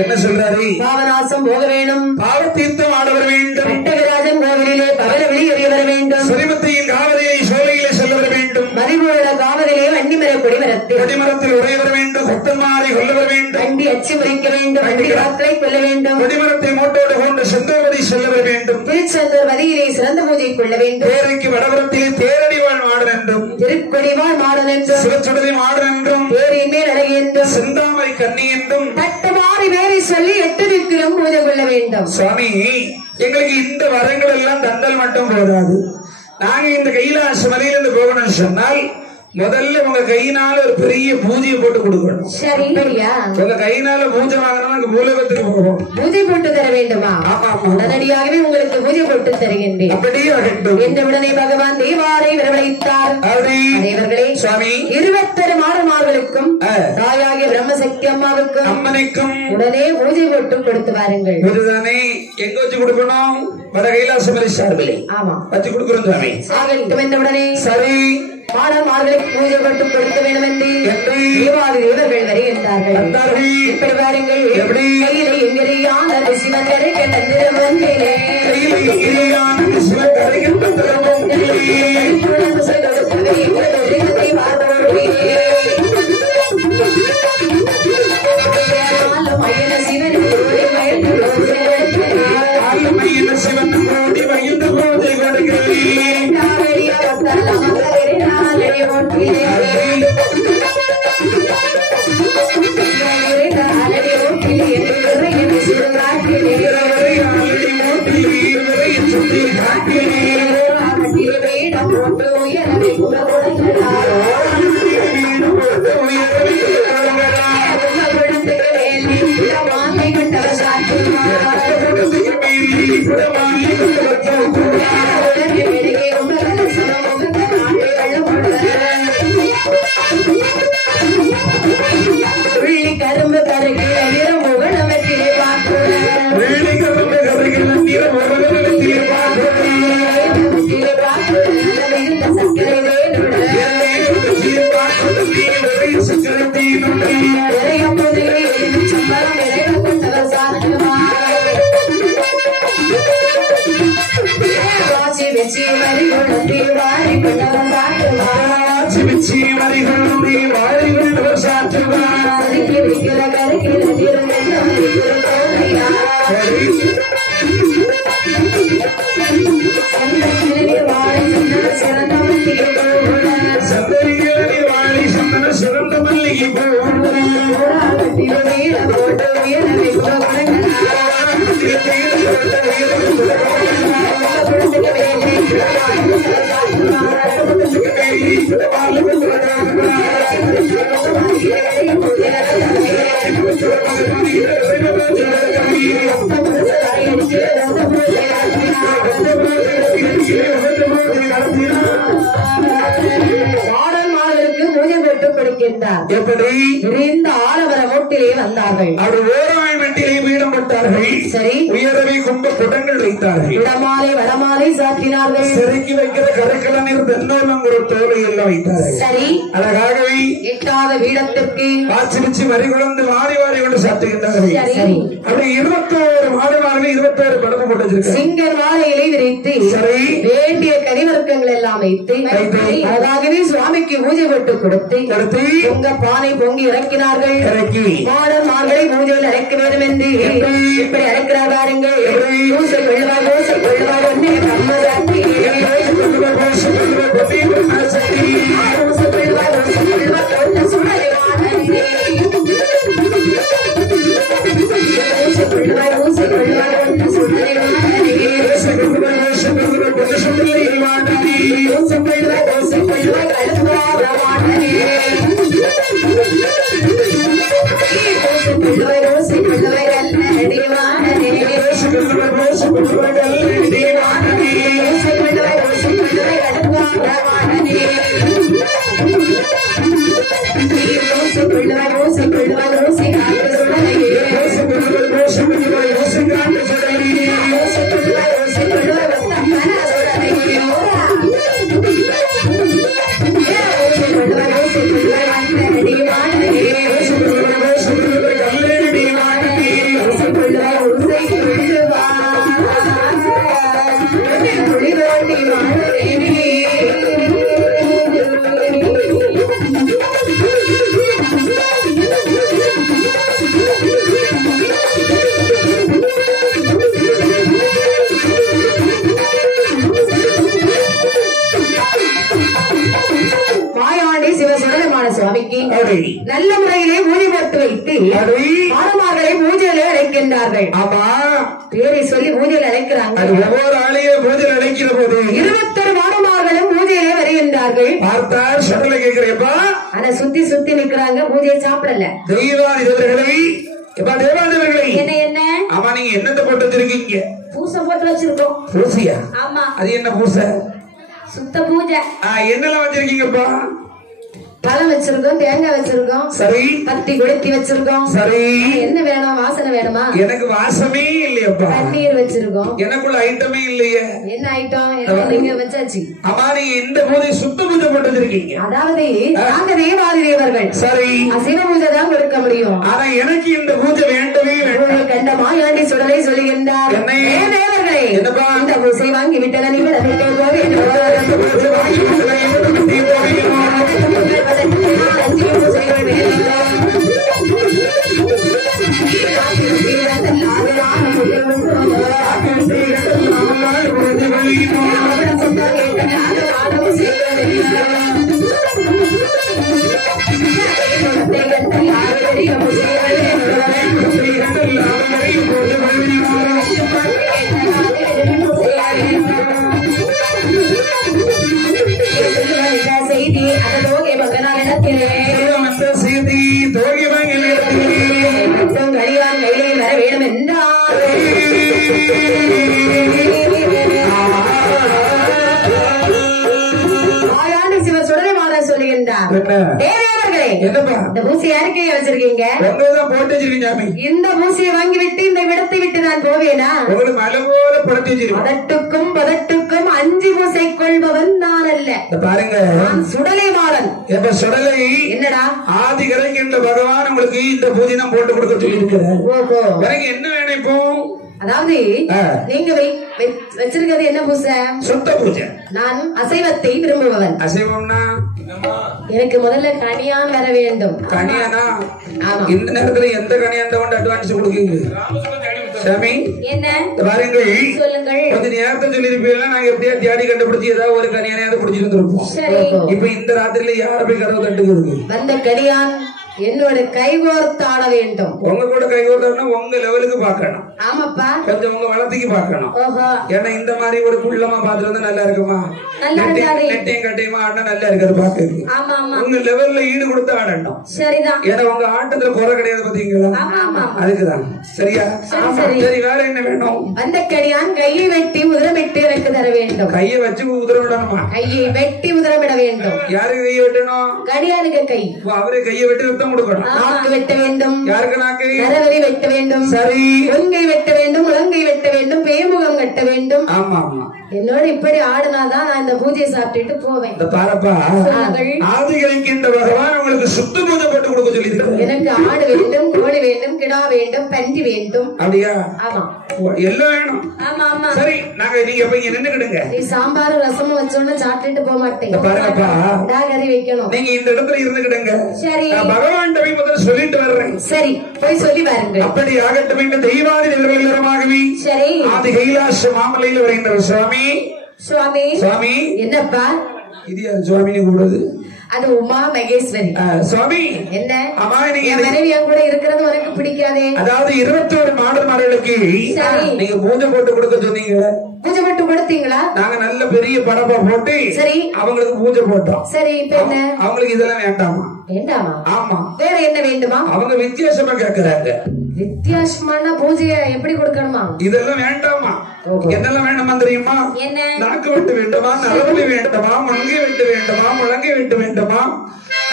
என்ன சொல்றாரு? பாவநாசம் போக வேண்டும், பாவ தீர்த்தம் ஆடவர் வேண்டும், கண்டகராஜன் கோவிலிலே பகல வெளியேறி வர வேண்டும், சுரிமத்தையின் காவலியை சோலையிலே செல்ல வர வேண்டும், மதிமுழ காவலிலே வண்டிமர கொடிமரத்தில் உடைய வர வேண்டும், பக்தன்மாரை கொல்ல வர வேண்டும், வண்டி அச்சு முறைக்க வேண்டும், வண்டி ராக்களை கொள்ள வேண்டும், கொடிமரத்தை மோட்டோடு கொண்டு செந்தோவதி செல்ல வர வேண்டும், திருச்செந்தூர் வதியிலே சிறந்த பூஜை கொள்ள வேண்டும், தேரைக்கு வடபுறத்திலே தேரடிவாழ் மாடன் என்றும், திருக்கொடிவாழ் மாடன் என்றும், சிவச்சுடதி மாடன் என்றும், தேரின் மேல் அழகி என்றும், செந்தாமரை கண்ணி என்றும் தட்டுமாறி வேறி சொல்லி 8 திக்கிலும் பூஜை கொள்ள வேண்டும். சுவாமி, எங்களுக்கு இந்த வரங்கள் எல்லாம் தண்டல் மட்டும் போதாது. நாங்க இந்த கைலாச மலையிலிருந்து போகணும்னு சொன்னால் முதல்ல உங்க கையினால ஒரு பெரிய பூஜையை போட்டு கொடுக்கணும். சரி, சரியா? உங்க கையினால பூஜை வாங்கணும், பூலகத்துக்கு போவோம். பூஜை போட்டு தர வேண்டுமா? உடனடியாகவே உங்களுக்கு பூஜை போட்டு தருகின்றேன். அப்படியே என்ற உடனே பகவான் தேவாரை வரவழைத்தார். தேவர்களே, சுவாமி 21 மாறுமார்களுக்கும் தாயாகிய பிரம்மசக்தி அம்மாவுக்கும் அம்மனுக்கும் உடனே பூஜை போட்டு கொடுத்து வாருங்கள். இதுதானே எங்க வச்சு கொடுக்கணும்? வட கைலாச மலை சார்பிலே. ஆமா, வச்சு கொடுக்கிறோம் சுவாமி. ஆகட்டும் என்ற உடனே சரி மாணவர்களுக்கு பூஜை பட்டு கொடுக்க வேண்டும் என்று தேவாதி தேவர்கள் வருகின்றார்கள். இப்படி வாருங்கள். எப்படி கையிலே எங்கிரியான சிவகரை கண்டந்திர மந்திலே சிவன் கோடி வகிழ்ந்து போதை கொடுக்கிறேன். கரும்பு கருகில நிறமுகணவத்திலே சிறந்த மல்லிகை எப்படி விரிந்த ஆலவர மூட்டிலே வந்தார்கள். அவர் ஓரமாய் வெட்டிலே பீடம் போட்டார்கள். சரி, உயரவை கும்ப குடங்கள் வைத்தார்கள். இடமாலை வடமாலை சாற்றினார்கள். செருக்கி வைக்கிற கரைக்கலநீர் தென்னோலம் ஒரு தோலை எல்லாம் வைத்தார்கள். சரி, அழகாகவே எட்டாத வீடத்திற்கு வாசிச்சு வரி குழந்து வாரி வாரி கொண்டு சாத்துகின்றார்கள். சரி, அப்படி 21 மாடுமார்கள் 21 படப்பு போட்டு வச்சிருக்காங்க. சிங்கர் வாழையிலை விரித்து சரி வேண்டிய கனிவர்க்கங்கள் எல்லாம் வைத்து அழகாகவே சுவாமிக்கு பூஜை போட்டு கொடுத்து உங்க பானை பொங்கி இறக்கினார்கள். இறக்கி மாடன் மார்களை பூஜையில் அழைக்க வேண்டும் என்று இப்படி அழைக்கிறார் பாருங்கள். பூசை கொள்வார் பூசை கொள்வார் ஒன்னே கம்மதாக்கி பூசை கொள்வார் பூசை கொள்வார் நல்ல முறையிலே பூஜை போட்டு வைத்து மாணவர்களை பூஜையிலே அழைக்கின்றார்கள். ஆமா, பேரை சொல்லி பூஜையில் அழைக்கிறாங்க. ஒவ்வொரு ஆளையும் பூஜையில் அழைக்கிற போது 21 மாணவர்களும் பூஜையிலே வருகின்றார்கள். பார்த்தா சொல்ல கேட்கிறேப்பா, ஆனா சுத்தி சுத்தி நிக்கிறாங்க, பூஜையை சாப்பிடல. தெய்வாதிபதிகளை தேவாதிபதிகளை என்ன என்ன ஆமா, நீங்க என்னத்தை போட்டு வச்சிருக்கீங்க? பூசை போட்டு வச்சிருக்கோம். பூசையா? ஆமா. அது என்ன பூசை? சுத்த பூஜை. என்னெல்லாம் வச்சிருக்கீங்கப்பா? பழம் வச்சிருக்கோம், தேங்காய் வச்சிருக்கோம், சரி, பத்தி குடுத்தி வச்சிருக்கோம். சரி, என்ன வேணும்? வாசனை வேணுமா? எனக்கு வாசமே இல்லையப்பா. தண்ணீர் வச்சிருக்கோம். எனக்குள்ள ஐட்டமே இல்லையே. என்ன ஐட்டம்? நீங்க வச்சாச்சு. அம்மா, நீங்க இந்த பூஜை சுத்த பூஜை போட்டு வச்சிருக்கீங்க. அதாவது நாங்க தேவாதி தேவர்கள். சரி, சிவ பூஜை தான் கொடுக்க முடியும். ஆனா எனக்கு இந்த பூஜை வேண்டவே வேண்டும். கண்ட மாயாண்டி சுடலை சொல்லுகின்றார். தேவர்களே, இந்த பூசை வாங்கி விட்டன நீங்கள் செய்தி அதோகே பகனாரிடத்திலே செய்தி தோகி வாங்கி கடிவான் கையிலே வர வேண்டும் என்றார். ஆயாண்டி சிவ சுடலைமாட சொல்லுகின்றார். தேவர்களே, இந்த பூசி யாருக்கே வச்சிருக்கீங்க? போட்டு வச்சிருக்கீங்க. இந்த பூசியை வாங்கி விட்டு இந்த விடத்தை விட்டு நான் போவேனா? உங்களுக்கு மலை போல படுத்து வச்சிருக்கீங்க. பதட்டுக்கும் 5 பூசை கொள்பவன் நான் அல்ல. பாருங்க, சுடலை மாறன். எப்ப சுடலை என்னடா? ஆதி கரைக்கின்ற பகவான் உங்களுக்கு இந்த பூஜை தான் போட்டு கொடுக்க சொல்லி இருக்கிறார். ஓஹோ, எனக்கு என்ன வேணும் இப்போ? அதாவது நீங்க வச்சிருக்கிறது என்ன பூசை? சுத்த பூஜை. நான் அசைவத்தை விரும்புபவன். அசைவம்னா எனக்கு முதல்ல கனியான் வர வேண்டும். கனியானா? ஆமா. இந்த நேரத்துல எந்த கனியான் கொண்டு அட்வான்ஸ் கொடுக்கீங்க? சாமி, என்ன பாருங்கள், சொல்லுங்கள். கொஞ்சம் நேரத்தை சொல்லிருப்பீங்களா? நாங்க எப்படியா தேடி கண்டுபிடிச்சி ஏதாவது ஒரு கனியானையாவது பிடிச்சிருந்திருப்போம். இப்ப இந்த ராத்திரில யார போய் கதவு தட்டுகிறது? வந்த கனியான் என்னோட கைகோர்த்தாட வேண்டும். உங்க கூட கைகோர்த்தா உங்க லெவலுக்கு பாக்கணும். ஆமாப்பா, கொஞ்சம் உங்க வளர்த்திக்கு பாக்கணும். ஓஹோ, ஏன்னா இந்த மாதிரி ஒரு குள்ளமா பாத்துட்டு வந்து நல்லா இருக்குமா? நெட்டையும் கட்டையுமா ஆடினா நல்லா இருக்காது பாக்குறது. ஆமா ஆமா, உங்க லெவல்ல ஈடு கொடுத்து ஆடணும். சரிதான். ஏன்னா உங்க ஆட்டத்துல குறை கிடையாது பாத்தீங்களா? அதுக்குதான். சரியா? சரி, வேற என்ன வேணும்? வந்த கடியான் கையை வெட்டி உதிரமிட்டு எனக்கு தர வேண்டும். கையை வச்சு உதிரமிடணுமா? கையை வெட்டி உதிரமிட வேண்டும். யாருக்கு கையை வெட்டணும்? கடியானுக்கு கை. அவரே கையை வெட்டி ரத்தம் கொடுக்கணும். நாக்கு வெட்ட வேண்டும். யாருக்கு நாக்கு? நரவரி வெட்ட வேண்டும். சரி, முங்கை வெட்ட வேண்டும், முழங்கை வெட்ட வேண்டும், பேமுகம் கட்ட வேண்டும். ஆமா ஆமா, என்னோட இப்படி ஆடுனாதான் நான் இந்த பூஜையை சாப்பிட்டுட்டு போவேன். பாரப்பா, ஆதிகளிக்கின்ற பகவான் உங்களுக்கு சுத்த பூஜை போட்டு கொடுக்க சொல்லி எனக்கு ஆடு வேண்டும், கோழி வேண்டும், கிடா வேண்டும், பன்றி வேண்டும். அப்படியா? ஆமா, எல்லாம் வேணும். ஆமா ஆமா. சரி, நாங்க நீங்க போய் நின்னுக்கிடுங்க. நீ சாம்பார் ரசமும் வச்சோன்னு சாப்பிட்டுட்டு போக மாட்டேங்க. பாருங்கப்பா, கறி வைக்கணும். நீங்க இந்த இடத்துல இருந்துக்கிடுங்க. சரி, பகவான் முதல்ல சொல்லிட்டு வர்றேன். சரி, போய் சொல்லி பாருங்க. அப்படி ஆகட்டும் என்று தெய்வாதி நிலவரமாகவே சரி ஆதி கைலாச மாமலையில் வருகின்ற சுவாமி. சுவாமி, சுவாமி என்னப்பா இது? யாரு சுவாமின்னு கூப்பிடுறது? அது உமா மகேஸ்வரி. சுவாமி என்ன அம்மா நீங்க மனைவி என் கூட இருக்கிறது உனக்கு பிடிக்காதே? அதாவது 21 மாடல்மார்களுக்கு நீங்க பூஜை போட்டு கொடுக்க சொன்னீங்க. பூஜை போட்டு கொடுத்தீங்களா? நாங்க நல்ல பெரிய படப்பா போட்டு சரி அவங்களுக்கு பூஜை போட்டோம். சரி இப்ப என்ன அவங்களுக்கு இதெல்லாம் வேண்டாமா? வேண்டாமா? ஆமா. வேற என்ன வேண்டுமா? அவங்க வித்தியாசமா கேக்குறாங்க. வித்தியாசமான பூஜையை எப்படி கொடுக்கணுமா? இதெல்லாம் வேண்டாமா? என்னெல்லாம் வேண்டாமா தெரியுமா? என்ன? நாக்கு வெட்டு வேண்டுமா, நரவலி வேண்டுமா, முழங்கை வெட்டு வேண்டுமா, முழங்கை வெட்டு வேண்டுமா,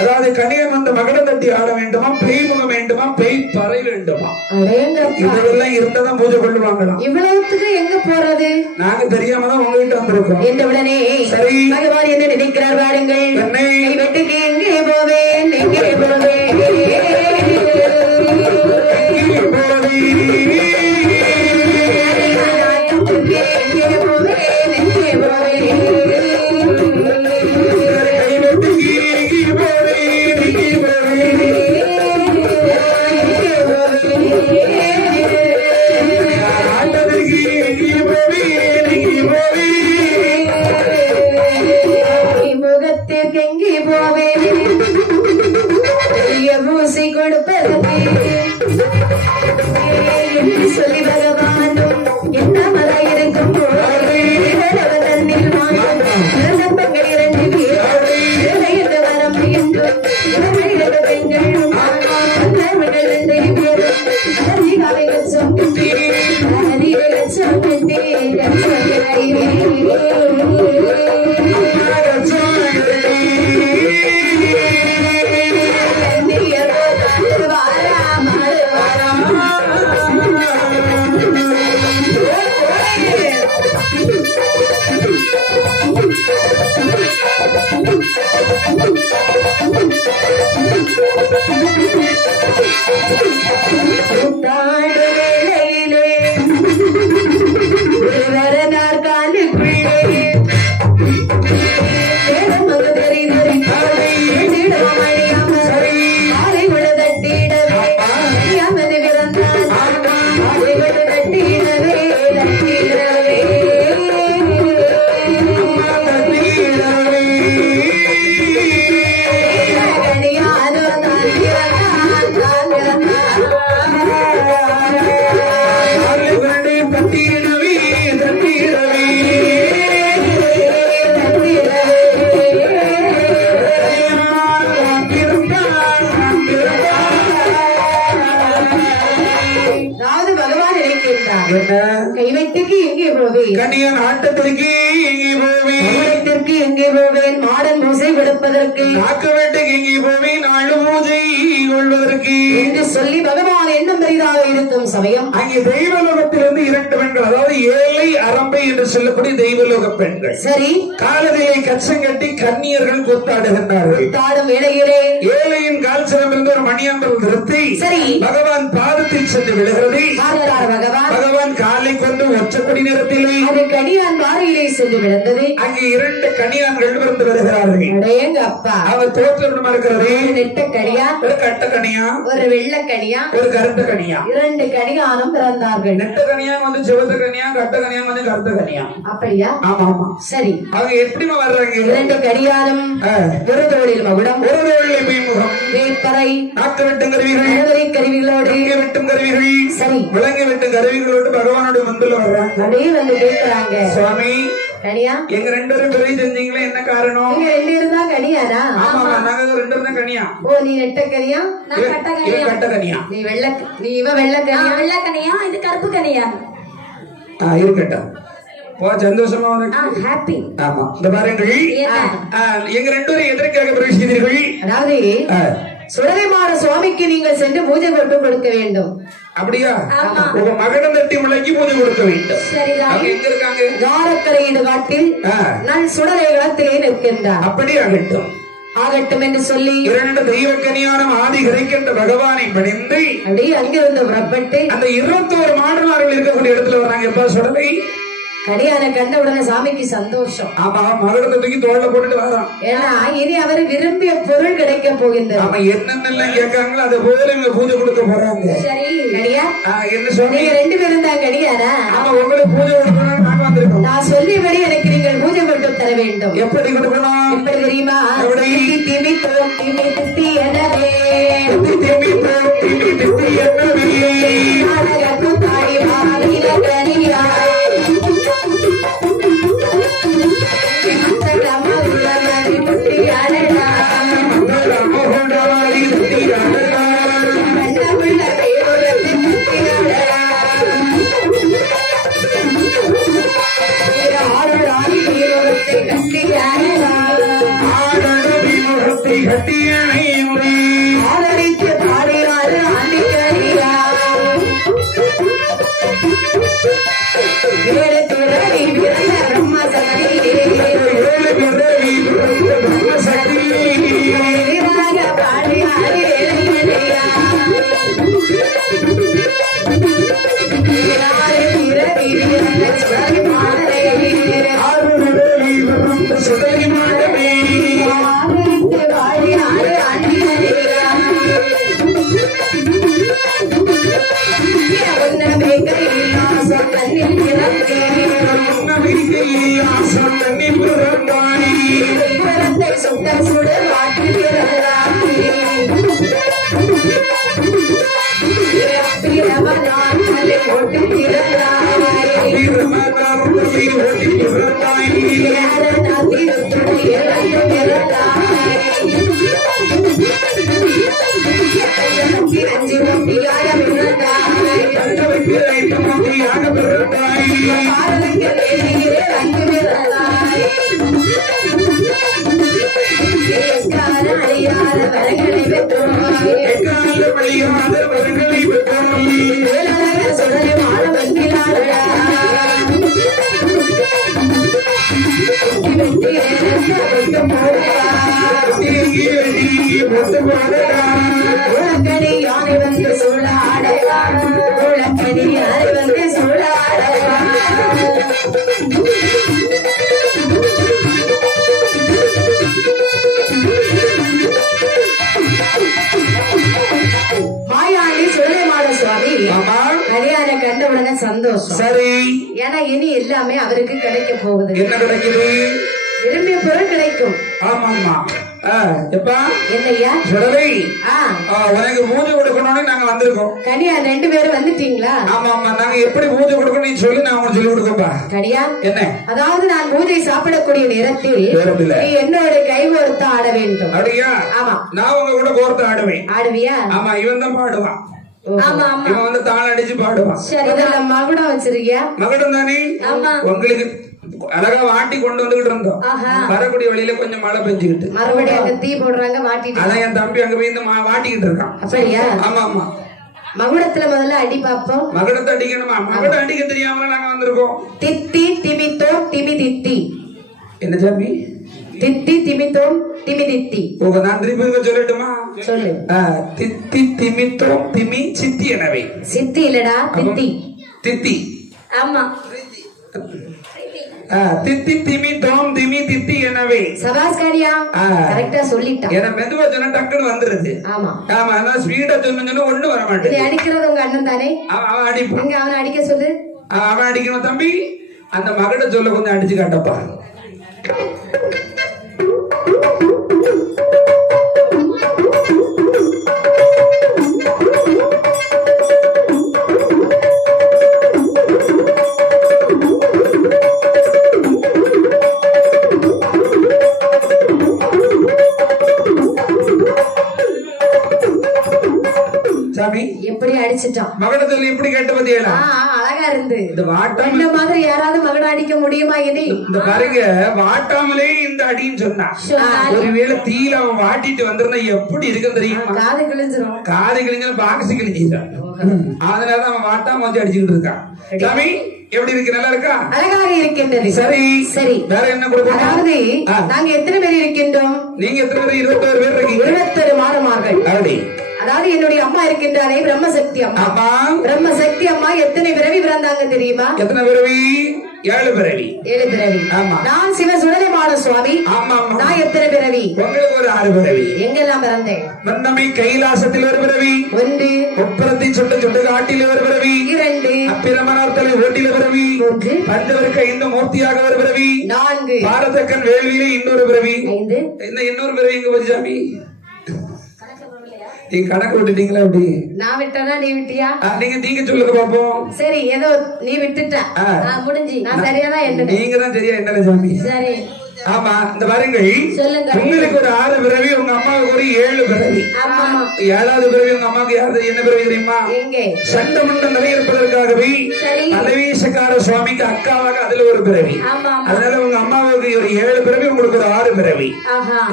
அதாவது கணியம் வந்து மகடம் தட்டி ஆட வேண்டுமா, பேய் முகம் வேண்டுமா, பேய் பறை வேண்டுமா, இதெல்லாம் இருந்தாதான் பூஜை கொள்ளுவாங்களாம். இவ்வளவுக்கு எங்க போறது? நாங்க தெரியாம தான் உங்ககிட்ட வந்திருக்கோம். எந்த உடனே சரி பகவான் என்ன நினைக்கிறார் வாருங்கள். என்னை வெட்டுக்கு எங்கே போவேன், எங்கே போவேன், சொல்லி பகவானும் என்ன மலை இருக்கும் நம்பங்கள் 2 பேர் வரம் என்றும் பெண்களும் கைவெட்டுக்கு எங்கே போவேன், கணியன் ஆட்டத்திற்கு எங்கே போவேன், எங்கே போவேன், மாடன் பூசை கொடுப்பதற்கு, நாக்கு வெட்டுக்கு எங்கே போவேன், நாலு பூஜை கொள்வதற்கு என்று சொல்லி பகவான் எண்ணம் பெரிதாக இருக்கும் சமயம் அங்கே தெய்வலோகத்திலிருந்து 2 பெண்கள், அதாவது ஏழை அரம்பை என்று சொல்லக்கூடிய தெய்வலோக பெண்கள், சரி காலதிலே கச்சம் கட்டி கன்னியர்கள் கூத்தாடுகின்றார்கள். கூத்தாடும் வேளையிலே ஏழையின் கால் சிறமிருந்து ஒரு மணியம்பல் நிறுத்தி சரி பகவான் பாதத்தில் சென்று விழுகிறது. பகவான் காலை கொண்டு ஒற்றப்படி நிறத்திலே அது கணியான் வாரியிலே சென்று விழுந்தது. அங்கே 2 கணியான்கள் விருந்து வருகிறார்கள். அப்பா அவர் தோற்றமா இருக்கிறது. நெட்ட கணியா, ஒரு கட்ட கணியா, ஒரு வெள்ள கணியா, ஒரு கருத்த கணியா, 2 கணியானும் பிறந்தார்கள். நெட்ட கணியா வந்து சிவத்த கணியா, கட்ட கணியா வந்து கருத்த கணியா. அப்படியா? ஆமா ஆமா. சரி அவங்க எப்படிமா வர்றாங்க? 2 கணியானும் ஒரு தோளில் மகுடம், ஒரு தோளில் மீன்முகம், வேப்பறை, நாக்கு வெட்டும் கருவிகள், கருவிகளோடு வெட்டும் கருவிகள், சரி விலங்கு வெட்டும் கருவிகளோடு பகவானோட முந்துல வர்றாங்க. அப்படியே வந்து கேட்கிறாங்க, சுவாமி கனியா எங்க 2 பேரும் பிறை செஞ்சீங்களே என்ன காரணம்? நீங்க 2 பேரும் தான் கனியாரா? ஆமா நாங்க 2 பேரும் தான் கனியா. ஓ நீ நெட்ட கனியா, நான் கட்ட கனியா. கட்ட கனியா. நீ இவ வெள்ள கனியா. வெள்ள கனியா, இது கருப்பு கனியா. இருக்கட்டும். ஓ சந்தோஷமா உனக்கு ஹாப்பி. ஆமா இந்த பாருங்கள், எங்க 2 பேரும் எதற்காக பிரவேசித்தீர்கள்? அதாவது சுடலைமாட சுவாமிக்கு நீங்கள் சென்று பூஜை போட்டு கொடுக்க வேண்டும். அப்படியா? உங்க மகடம் தட்டி முளைக்கு பூஜை கொடுக்க வேண்டும். எங்க இருக்காங்க? ஜாரக்கரை இடுகாட்டில் நான் சுடலை களத்திலே நிற்கின்றார். அப்படி ஆகட்டும் ஆகட்டும் என்று சொல்லி 2 தெய்வ கனியானம் ஆதி கிடைக்கின்ற பகவானை பணிந்து அப்படியே அங்கிருந்து புறப்பட்டு அந்த 21 மாடனார்கள் இருக்கக்கூடிய இடத்துல வராங்க. எப்ப சுடலை கடியான கண்ட உடனே சாமிக்கு சந்தோஷம். ஆமா மகளத்தை தூக்கி தோல்ல போட்டுட்டு வரான். ஏன்னா இனி அவர் விரும்பிய பொருள் கிடைக்க போகின்றது. ஆமா என்னென்னலாம் கேட்காங்களோ அதை போல இவங்க பூஜை கொடுக்க போறாங்க. சரி கடியா என்ன சொன்னீங்க? நீங்க 2 பேரும் தான் கடியாரா? ஆமா உங்களுக்கு பூஜை கொடுக்கணும் நாங்க வந்திருக்கோம். நான் சொல்லியபடி எனக்கு நீங்கள் பூஜை போட்டு தர வேண்டும். எப்படி கொடுக்கணும்? எப்படி தெரியுமா? திமி சுட்ட சுட மாற்றி ஓட்டு உலக்கடி யானை வந்து சூழாடா உலக்கடி யானை வந்து சூழாடா மாயாண்டி சுடலைமாட சுவாமி கல்யாண கண்டவுடனே சந்தோஷம். சரி, ஏன்னா இனி எல்லாமே அவருக்கு கிடைக்க போகுது. என்ன கிடைக்குது? விரும்பிய பொருள் கிடைக்கும். ஆமாமா. எப்பா என்னையா சுடலை உனக்கு பூஜை கொடுக்கணும்னு நாங்க வந்திருக்கோம். கனியா 2 பேரும் வந்துட்டீங்களா? ஆமா ஆமா. நாங்க எப்படி பூஜை கொடுக்கணும் நீ சொல்லி நான் உங்களுக்கு சொல்லி கொடுக்கப்பா. கனியா என்ன? அதாவது நான் பூஜை சாப்பிடக்கூடிய நேரத்தில் நீ என்னோட கை கோர்த்து ஆட வேண்டும். அப்படியா? ஆமா. நான் உங்க கூட கோர்த்து ஆடுவேன். ஆடுவியா? ஆமா. இவன் தான் பாடுவான். ஆமா ஆமா. இவன் வந்து தாளம் அடிச்சு பாடுவான். சரி, இதெல்லாம் மகுடம் வச்சிருக்கியா? மகுடம் தானே. ஆமா. உங்களுக்கு அழகா வாட்டி கொண்டு வந்துகிட்டு இருந்தோம். வரக்கூடிய வழியில கொஞ்சம் மழை பெஞ்சுக்கிட்டு மறுபடியும் அங்க தீ போடுறாங்க வாட்டிட்டு. அதான் என் தம்பி அங்க போய் இந்த வாட்டிக்கிட்டு இருக்கான். அப்படியா? ஆமா ஆமா. மகுடத்துல முதல்ல அடி பாப்போம். மகுடத்தை அடிக்கணுமா? மகுடம் அடிக்க தெரியாமல நாங்க வந்திருக்கோம். தித்தி திமித்தோ திமி தித்தி. என்ன சாமி? தித்தி திமித்தோம் திமி தித்தி. உங்க நான் திருப்பி சொல்லட்டுமா? சொல்லு. தித்தி திமித்தோம் திமி சித்தி. எனவே சித்தி இல்லடா தித்தி. தித்தி. ஆமா. தித்தி திமி தோம் திமி தித்தி. எனவே சபாஸ்காரியா கரெக்டா சொல்லிட்டான். ஏன்னா மெதுவா சொன்னா டக்குன்னு வந்துருது. ஆமா ஆமா. அதான் ஸ்பீடா சொன்னா ஒண்ணு வர மாட்டேங்குது. அடிக்கிறது உங்க அண்ணன் தானே? அவன் அடிப்பான். அவனை அடிக்க சொல்லு. அவன் அடிக்கணும் தம்பி. அந்த மகட சொல்ல கொஞ்சம் அடிச்சு காட்டப்பா. எப்படி அடிச்சிட்டான் மகடத்துல எப்படி கேட்ட பத்தியா? அழகா இருந்து. இந்த வாட்டம் இந்த மாதிரி யாராவது மகடம் அடிக்க முடியுமா? இனி இந்த பாருங்க, வாட்டாமலே இந்த அடின்னு சொன்னா ஒருவேளை தீல அவன் வாட்டிட்டு வந்திருந்தா எப்படி இருக்கும் தெரியுமா? காது கிழிஞ்சிரும். காது கிழிஞ்சாலும் பாக்ஸ் கிழிஞ்சிடும். அதனால அவன் வாட்டாம வச்சு அடிச்சுக்கிட்டு இருக்கான். சாமி எப்படி இருக்கு? நல்லா இருக்கா? அழகாக இருக்கின்றது. சரி சரி. வேற என்ன கொடுக்கணும்? அதாவது நாங்க எத்தனை பேர் இருக்கின்றோம்? நீங்க எத்தனை பேர்? 21 பேர் இருக்கீங்க. 21 மாதமார்கள். அப்படி. அதாவது என்னுடைய அம்மா இருக்கின்றாரே பிரம்மசக்தி அம்மா. பிரம்மசக்தி அம்மா எத்தனை பிறவி பிறந்தாங்க தெரியுமா? எத்தனை பிறவி? 7 பிறவி. 7 பிறவி. ஆமா. நான் சிவ சுடலைமாட சுவாமி. ஆமா ஆமா. நான் எத்தனை பிறவி? உங்களுக்கு ஒரு 6 பிறவி. எங்கெல்லாம் பிறந்தேன்? வந்தமை கைலாசத்தில் ஒரு பிறவி. 1. உப்பரத்தின் சுட்டு காட்டில் ஒரு பிறவி. 2. அப்பிரமணார்த்தலை ஓட்டில பிறவி. 3. பஞ்சவருக்கு 5 மூர்த்தியாக ஒரு பிறவி. 4. பாரதக்கன் வேள்வியிலே இன்னொரு பிறவி. 5. என்ன இன்னொரு பிறவி எங்க போச்சு சாமி? நீங்க கணக்கு விட்டுட்டீங்களா? அப்படி நான் விட்டனா நீ விட்டியா? நீங்க சொல்லுங்க பாப்போம். சரி, ஏதோ நீ விட்டுட்ட முடிஞ்சு. நான் சரியாதான் என்ன? நீங்க தான் சரியா என்ன சாமி? சரி. ஆமா. இந்த பாருங்கள், உங்களுக்கு ஒரு 6 பிறவி, உங்க அம்மாவுக்கு ஒரு 7 பிறவி. 7வது பிறவி உங்க அம்மாவுக்கு யாரு என்ன பிறவி தெரியுமா? சண்டமண்டம் நிறையிருப்பதற்காகவே தலைவீசக்கார சுவாமிக்கு அக்காவாக அதுல ஒரு பிறவி. அதனால உங்க அம்மாவுக்கு ஒரு 7 பிறவி, உங்களுக்கு ஒரு 6 பிறவி.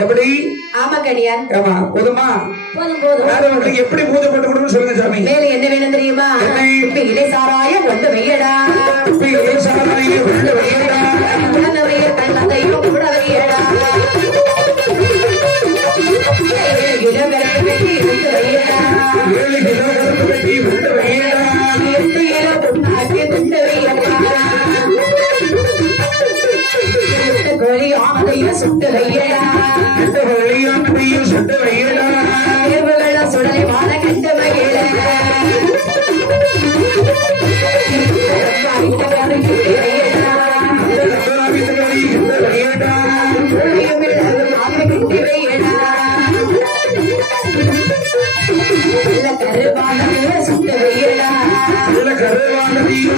எப்படி? ஆமா கடியா. ஆமா. போதுமா? உங்களுக்கு எப்படி பூஜை போட்டு கொடுக்கணும் சொல்லுங்க சாமி. மேல என்ன வேணும் தெரியுமா? இலை சாராயம் கொண்டு வையடா. இலை சாராயம் கொண்டு வையடா. சுட்டு வையடா. சுட்டு வையடா. சுடலை வாழ கண்டு வையடா. சுட்டு வையடா.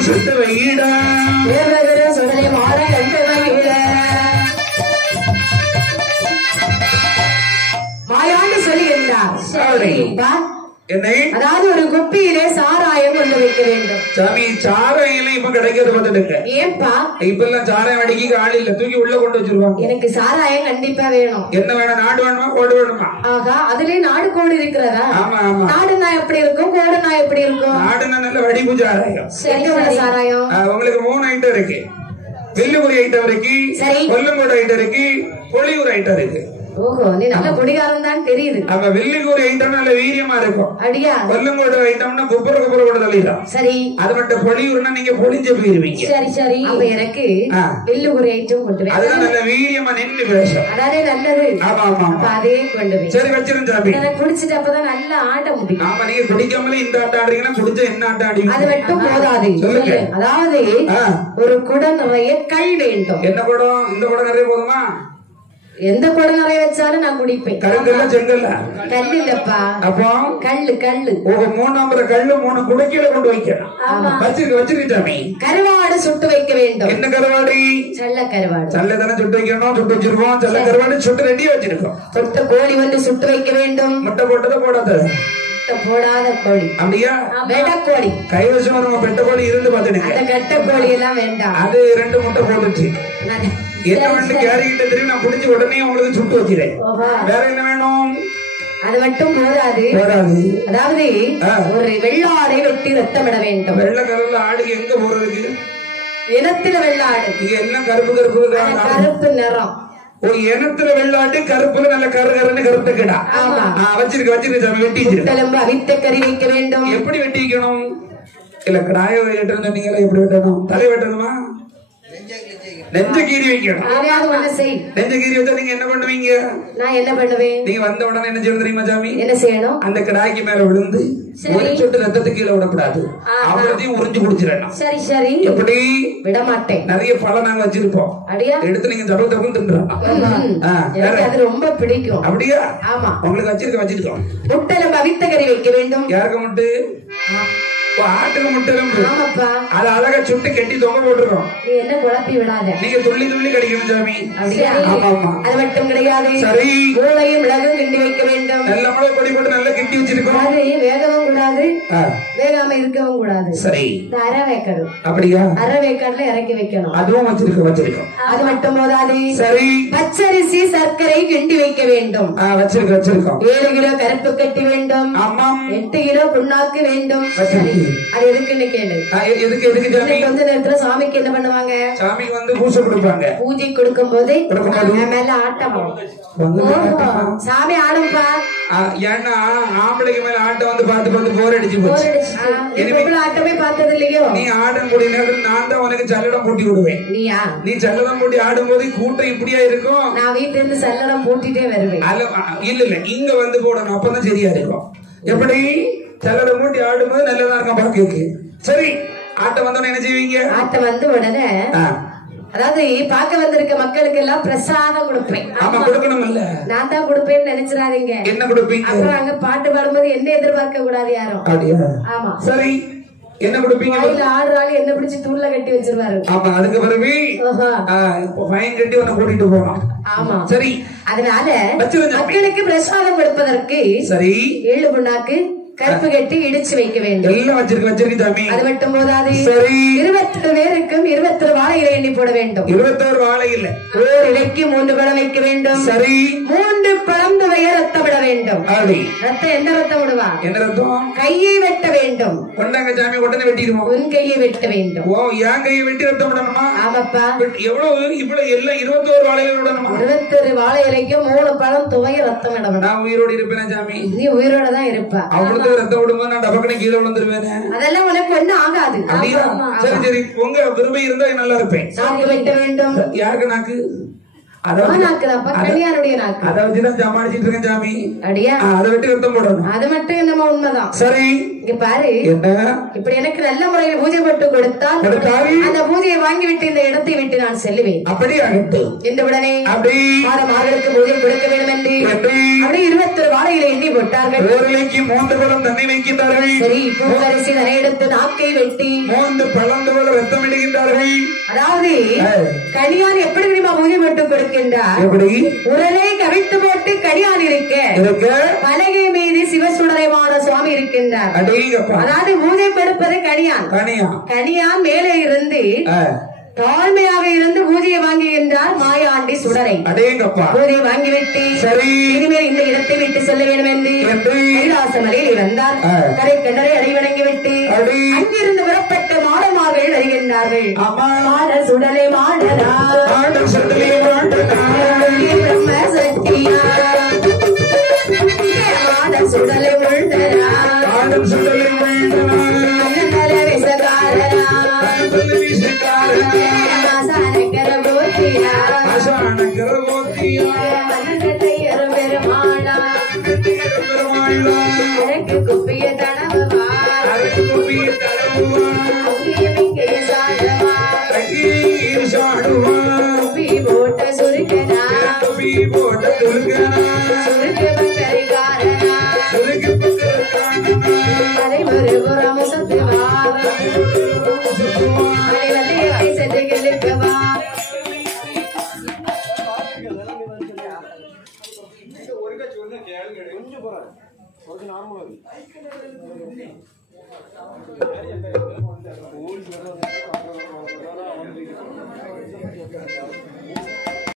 சுத்த வைடா சுடலை மாற கண்டு வைட மாயாண்டு சொல்லி என்றார். என்னை அதாவது ஒரு குப்பியிலே சாராயம் கொண்டு வைக்க வேண்டும். சாமி சாராயம் இப்ப கிடைக்கிறது பார்த்துடுங்க. ஏன்பா இப்ப எல்லாம் சாராயம் அடிக்க ஆள் இல்ல, தூக்கி உள்ள கொண்டு வச்சிருவாங்க. எனக்கு சாராயம் கண்டிப்பா வேணும். என்ன வேணும்? நாடு வேணுமா கோடு வேணுமா? ஆகா, அதுலயே நாடு கோடு இருக்கிறதா? ஆமா ஆமா. நாடுனா எப்படி இருக்கும், கோடுனா எப்படி இருக்கும்? நாடுனா நல்ல வடிவு சாராயம். சாராயம் உங்களுக்கு 3 ஐட்டம் இருக்கு. வெள்ளுக்குறி ஐட்டம் இருக்கு, கொல்லங்கோடு ஐட்டம் இருக்கு, பொலியூர் ஐட்டம் இருக்கு. ஓஹோ, நீ நல்ல குடிகாரம் தான் தெரியுது. அப்ப வெள்ளிக்கூர் ஐட்டம் நல்ல வீரியமா இருக்கும். அடியா கொல்லங்கோடு ஐட்டம்னா குப்புற கூட தள்ளிடும். சரி. அது மட்டும் பொலியூர்னா நீங்க பொலிஞ்சு போயிருவீங்க. சரி சரி. அப்ப எனக்கு வெள்ளுக்குறி ஐட்டம் கொண்டு வை. அதுதான் நல்ல வீரியமா நின்று பேசும். அதானே நல்லது. ஆமா ஆமா. அப்ப அதே கொண்டு வை. சரி வச்சிருங்க சாமி. எனக்கு குடிச்சிட்டு அப்பதான் நல்ல ஆட்ட முடியும். ஆமா, நீங்க குடிக்காமலே இந்த ஆட்டம் ஆடுறீங்கன்னா குடிச்சா என்ன ஆட்டம் ஆடுவீங்க? அது மட்டும் போதாது. சொல்லுங்க. அதாவது ஒரு குடம் நிறைய கல் வேண்டும். என்ன குடம்? இந்த குடம் நிறைய போதுமா? எந்த குடம் நிறைய வச்சாலும் நான் குடிப்பேன். கருங்கல்ல செங்கல்ல? கல் இல்லப்பா. அப்போ கல்லு கல்லு. ஒரு 3 நம்பர் கல்லு 3 குடைக்கில கொண்டு வைக்கணும். வச்சிருக்க சாமி. கருவாடு சுட்டு வைக்க வேண்டும். என்ன கருவாடு? செல்ல கருவாடு. செல்ல தானே சுட்டு வைக்கணும். சுட்டு வச்சிருக்கோம். செல்ல கருவாடு சுட்டு ரெடியா வச்சிருக்கோம். தொட்ட கோழி வந்து சுட்டு வைக்க வேண்டும். முட்டை போட்டதை போடாத போடாத கோழி. அப்படியா? வெட்ட கோழி. கைவசம் நம்ம பெட்ட கோழி இருந்து பாத்துடுங்க. அந்த கட்ட கோழி எல்லாம் வேண்டாம். அது 2 முட்டை போட்டுச்சு. என்ன வேணும் கேரிக்கிட்ட தெரியும். நான் குடிச்சு உடனே உங்களுக்கு சுட்டு வச்சிருக்கேன். வேற என்ன வேணும்? அது மட்டும் போதாது. அதாவது ஒரு வெள்ளாடை வெட்டி ரத்தமிட வேண்டும். வெள்ளை கலர்ல ஆடு எங்க போறதுக்கு? இனத்துல வெள்ளாடு. இங்க எல்லாம் கருப்பு கருப்பு கருப்பு நிறம். ஒரு இனத்துல வெள்ளாட்டு கருப்புல நல்ல கருன்னு கருத்த கிடா. வச்சிருக்க வெட்டி அவித்த கறி வைக்க வேண்டும். எப்படி வெட்டி வைக்கணும்? இல்ல கிடாய வெட்டணும் சொன்னீங்களா, எப்படி வெட்டணும்? தலை வெட்டணுமா? நெஞ்ச கீரி வைக்கணும். நெஞ்ச கீரி வச்சா நீங்க என்ன பண்ணுவீங்க? நான் என்ன பண்ணுவேன்? நீங்க வந்த உடனே என்ன செய்யணும் தெரியுமா சாமி? என்ன செய்யணும்? அந்த கிடாய்க்கு மேல விழுந்து ஒரு சொட்டு ரத்தத்துக்கு கீழே விடக்கூடாது. அவ்வளத்தையும் உறிஞ்சு குடிச்சிடணும். சரி சரி. எப்படி? விட மாட்டேன். நிறைய பழம் நாங்க வச்சிருப்போம். எடுத்து நீங்க தப்பு தப்பு தின்றோம். அது ரொம்ப பிடிக்கும். அப்படியா? ஆமா. உங்களுக்கு வச்சிருக்கோம். முட்டை அவித்த கறி வைக்க வேண்டும். யாருக்கு முட்டு? ஆட்டுக்கு முட்டை. ஆமாப்பா. அது அழகா சுட்டு கெட்டி தொங்க போட்டுருக்கோம். நீ என்ன குழப்பி விடாத. நீங்க துள்ளி துள்ளி கடிக்கணும் சாமி. அப்படியா? ஆமா. அது மட்டும் கிடையாது. சரி. மூளையும் மிளகும் கிண்டி வைக்க வேண்டும். நல்ல மிளகு பொடி போட்டு நல்லா கிண்டி வச்சிருக்கோம். அது வேகவும் கூடாது, வேகாம இருக்கவும் கூடாது. சரி. அரை வேக்காடு. அப்படியா? அரை வேக்காடுல இறக்கி வைக்கணும். அதுவும் வச்சிருக்கோம். அது மட்டும் போதாது. சரி. பச்சரிசி சர்க்கரை கிண்டி வைக்க வேண்டும். வச்சிருக்கோம். 7 கிலோ கருப்பு கட்டி வேண்டும். 8 கிலோ புண்ணாக்கு வேண்டும். அது எதுக்குன்னு கேளு. எதுக்கு சாமி? கொஞ்ச நேரத்துல சாமிக்கு என்ன பண்ணுவாங்க? சாமிக்கு வந்து பூஜை கொடுப்பாங்க. பூஜை கொடுக்கும் போது மேல ஆட்டம். சாமி ஆடும்பா. ஏன்னா ஆம்பளைக்கு மேல ஆட்டம் வந்து பார்த்து பார்த்து போர் அடிச்சு போச்சு. ஆட்டமே பார்த்தது இல்லையோ? நீ ஆடும் கூடிய நேரத்தில் நான் தான் உனக்கு சல்லடம் பூட்டி விடுவேன். நீ சல்லடம் பூட்டி ஆடும் போது கூட்டம் இப்படியா இருக்கும். நான் வீட்டுல இருந்து சல்லடம் பூட்டிட்டே வருவேன். இல்ல இங்க வந்து போடணும், அப்பதான் சரியா இருக்கும். எப்படி? சல்லடம் மூட்டி ஆடும்போது நல்லதா இருக்கும் பாக்கு. சரி, ஆட்டம் வந்தோடனே என்ன செய்வீங்க? ஆட்டம் வந்து உடனே அதாவது பார்க்க வந்திருக்க மக்களுக்கு எல்லாம் பிரசாதம் கொடுப்பேன். ஆமா, கொடுக்கணும் இல்ல? நான் தான் கொடுப்பேன்னு நினைச்சிடாதீங்க. என்ன கொடுப்பீங்க? அப்புறம் அங்க பாட்டு பாடும்போது என்ன எதிர்பார்க்க கூடாது யாரும். அப்படியா? ஆமா. சரி, என்ன கொடுப்பீங்க? ஆடுறாள் என்ன பிடிச்சு தூள்ல கட்டி வச்சிருவாரு. ஆமா, அதுக்கு பிறகு ஃபைன் கட்டி உன்னை கூட்டிட்டு போகணும். ஆமா, சரி. அதனால மக்களுக்கு பிரசாதம் கொடுப்பதற்கு சரி 7 புண்ணாக்கு கருப்பு கட்டி இடிச்சு வைக்க வேண்டும். எல்லாம் வச்சிருக்கு சாமி. அது மட்டும் போதாது. சரி. 21 பேருக்கும் 21 வாழை இலை எண்ணி போட வேண்டும். 21 வாழை இல்லை. ஒரு இலைக்கு 3 பழம் வைக்க வேண்டும். சரி. 3 பழம் துவைய ரத்தம் விட வேண்டும். ரத்தம் எந்த ரத்தம் விடுவா? என்ன ரத்தம்? கையை வெட்ட வேண்டும். கொண்டாங்க சாமி, உடனே வெட்டிடுவோம். உன் கையை வெட்ட வேண்டும். ஓ, என் கையை வெட்டி ரத்தம் விடணுமா? ஆமாப்பா. எவ்வளவு? இவ்வளவு எல்லாம் 21 வாழை இலை விடணுமா? 21 வாழை இலைக்கு 3 பழம் துவைய ரத்தம் விட வேண்டும். நான் உயிரோடு இருப்பேன் சாமி. நீ உயிரோட தான் இருப்பா. அவ்வளவு ரத்தம் விடும்போது நான் டபக்கனை கீழே விழுந்துருவேன். அதெல்லாம் உனக்கு ஒண்ணும் ஆகாது. சரி சரி, உங்க விரும்பி இருந்தா நல்லா இருப்பேன். நாக்கு வெட்ட வேண்டும். யாருக்கு நாக்கு? அதை வச்சுதான் சமாளிச்சிட்டு இருக்கேன் சாமி. அப்படியா? அதை வெட்டி ரத்தம் போடணும். அது மட்டும் நம்ம உண்மைதான். சரி, இங்க பாரு, இப்படி எனக்கு நல்ல முறையில் பூஜை போட்டு கொடுத்தால் அந்த பூஜையை வாங்கிவிட்டு இந்த இடத்தை விட்டு நான் செல்லுவேன். அப்படியே இந்த உடனே மாதமார்களுக்கு பூஜை கொடுக்க வேண்டும் என்று அப்படியே 21 வாழையில எண்ணி போட்டார்கள். 3 பழம் தண்ணி வைக்கின்றார்கள். சரி, பூவரசி நிறைய எடுத்து நாக்கை வெட்டி 3 பழம் போல ரத்தம் இடுகின்றார்கள். அதாவது கடியான் எப்படி தெரியுமா பூஜை போட்டு கொடுக்கின்றார்? உரலை கவிழ்த்து போட்டு கடியான் இருக்க பலகை மீது சிவசுடரைமான சுவாமி இருக்கின்றார். அதாவது பூஜை கொடுப்பது கடியான். கடியான் மேலே இருந்து தாழ்மையாக இருந்து பூஜையை வாங்குகின்றார் மாயாண்டி சுடரை. பூஜையை வாங்கிவிட்டு இனிமேல் இந்த இடத்தை விட்டு செல்ல வேண்டும் என்று கைலாசமலையில் வந்தார். கரை கிணறை அடைவணங்கிவிட்டு அங்கிருந்து புறப்பட்ட மாடமார்கள் வருகின்றார்கள். மாட சுடலை மாடரா பிரம்ம சக்தியா மாட சுடலை முழுதரா குப்பிய தடவா போட்ட சுருக்கனா சுருக்கு பக்கரிகாரனா அதை ஒரு புறம் சத்துவா அதை வல்லையை செதுகளுக்கவா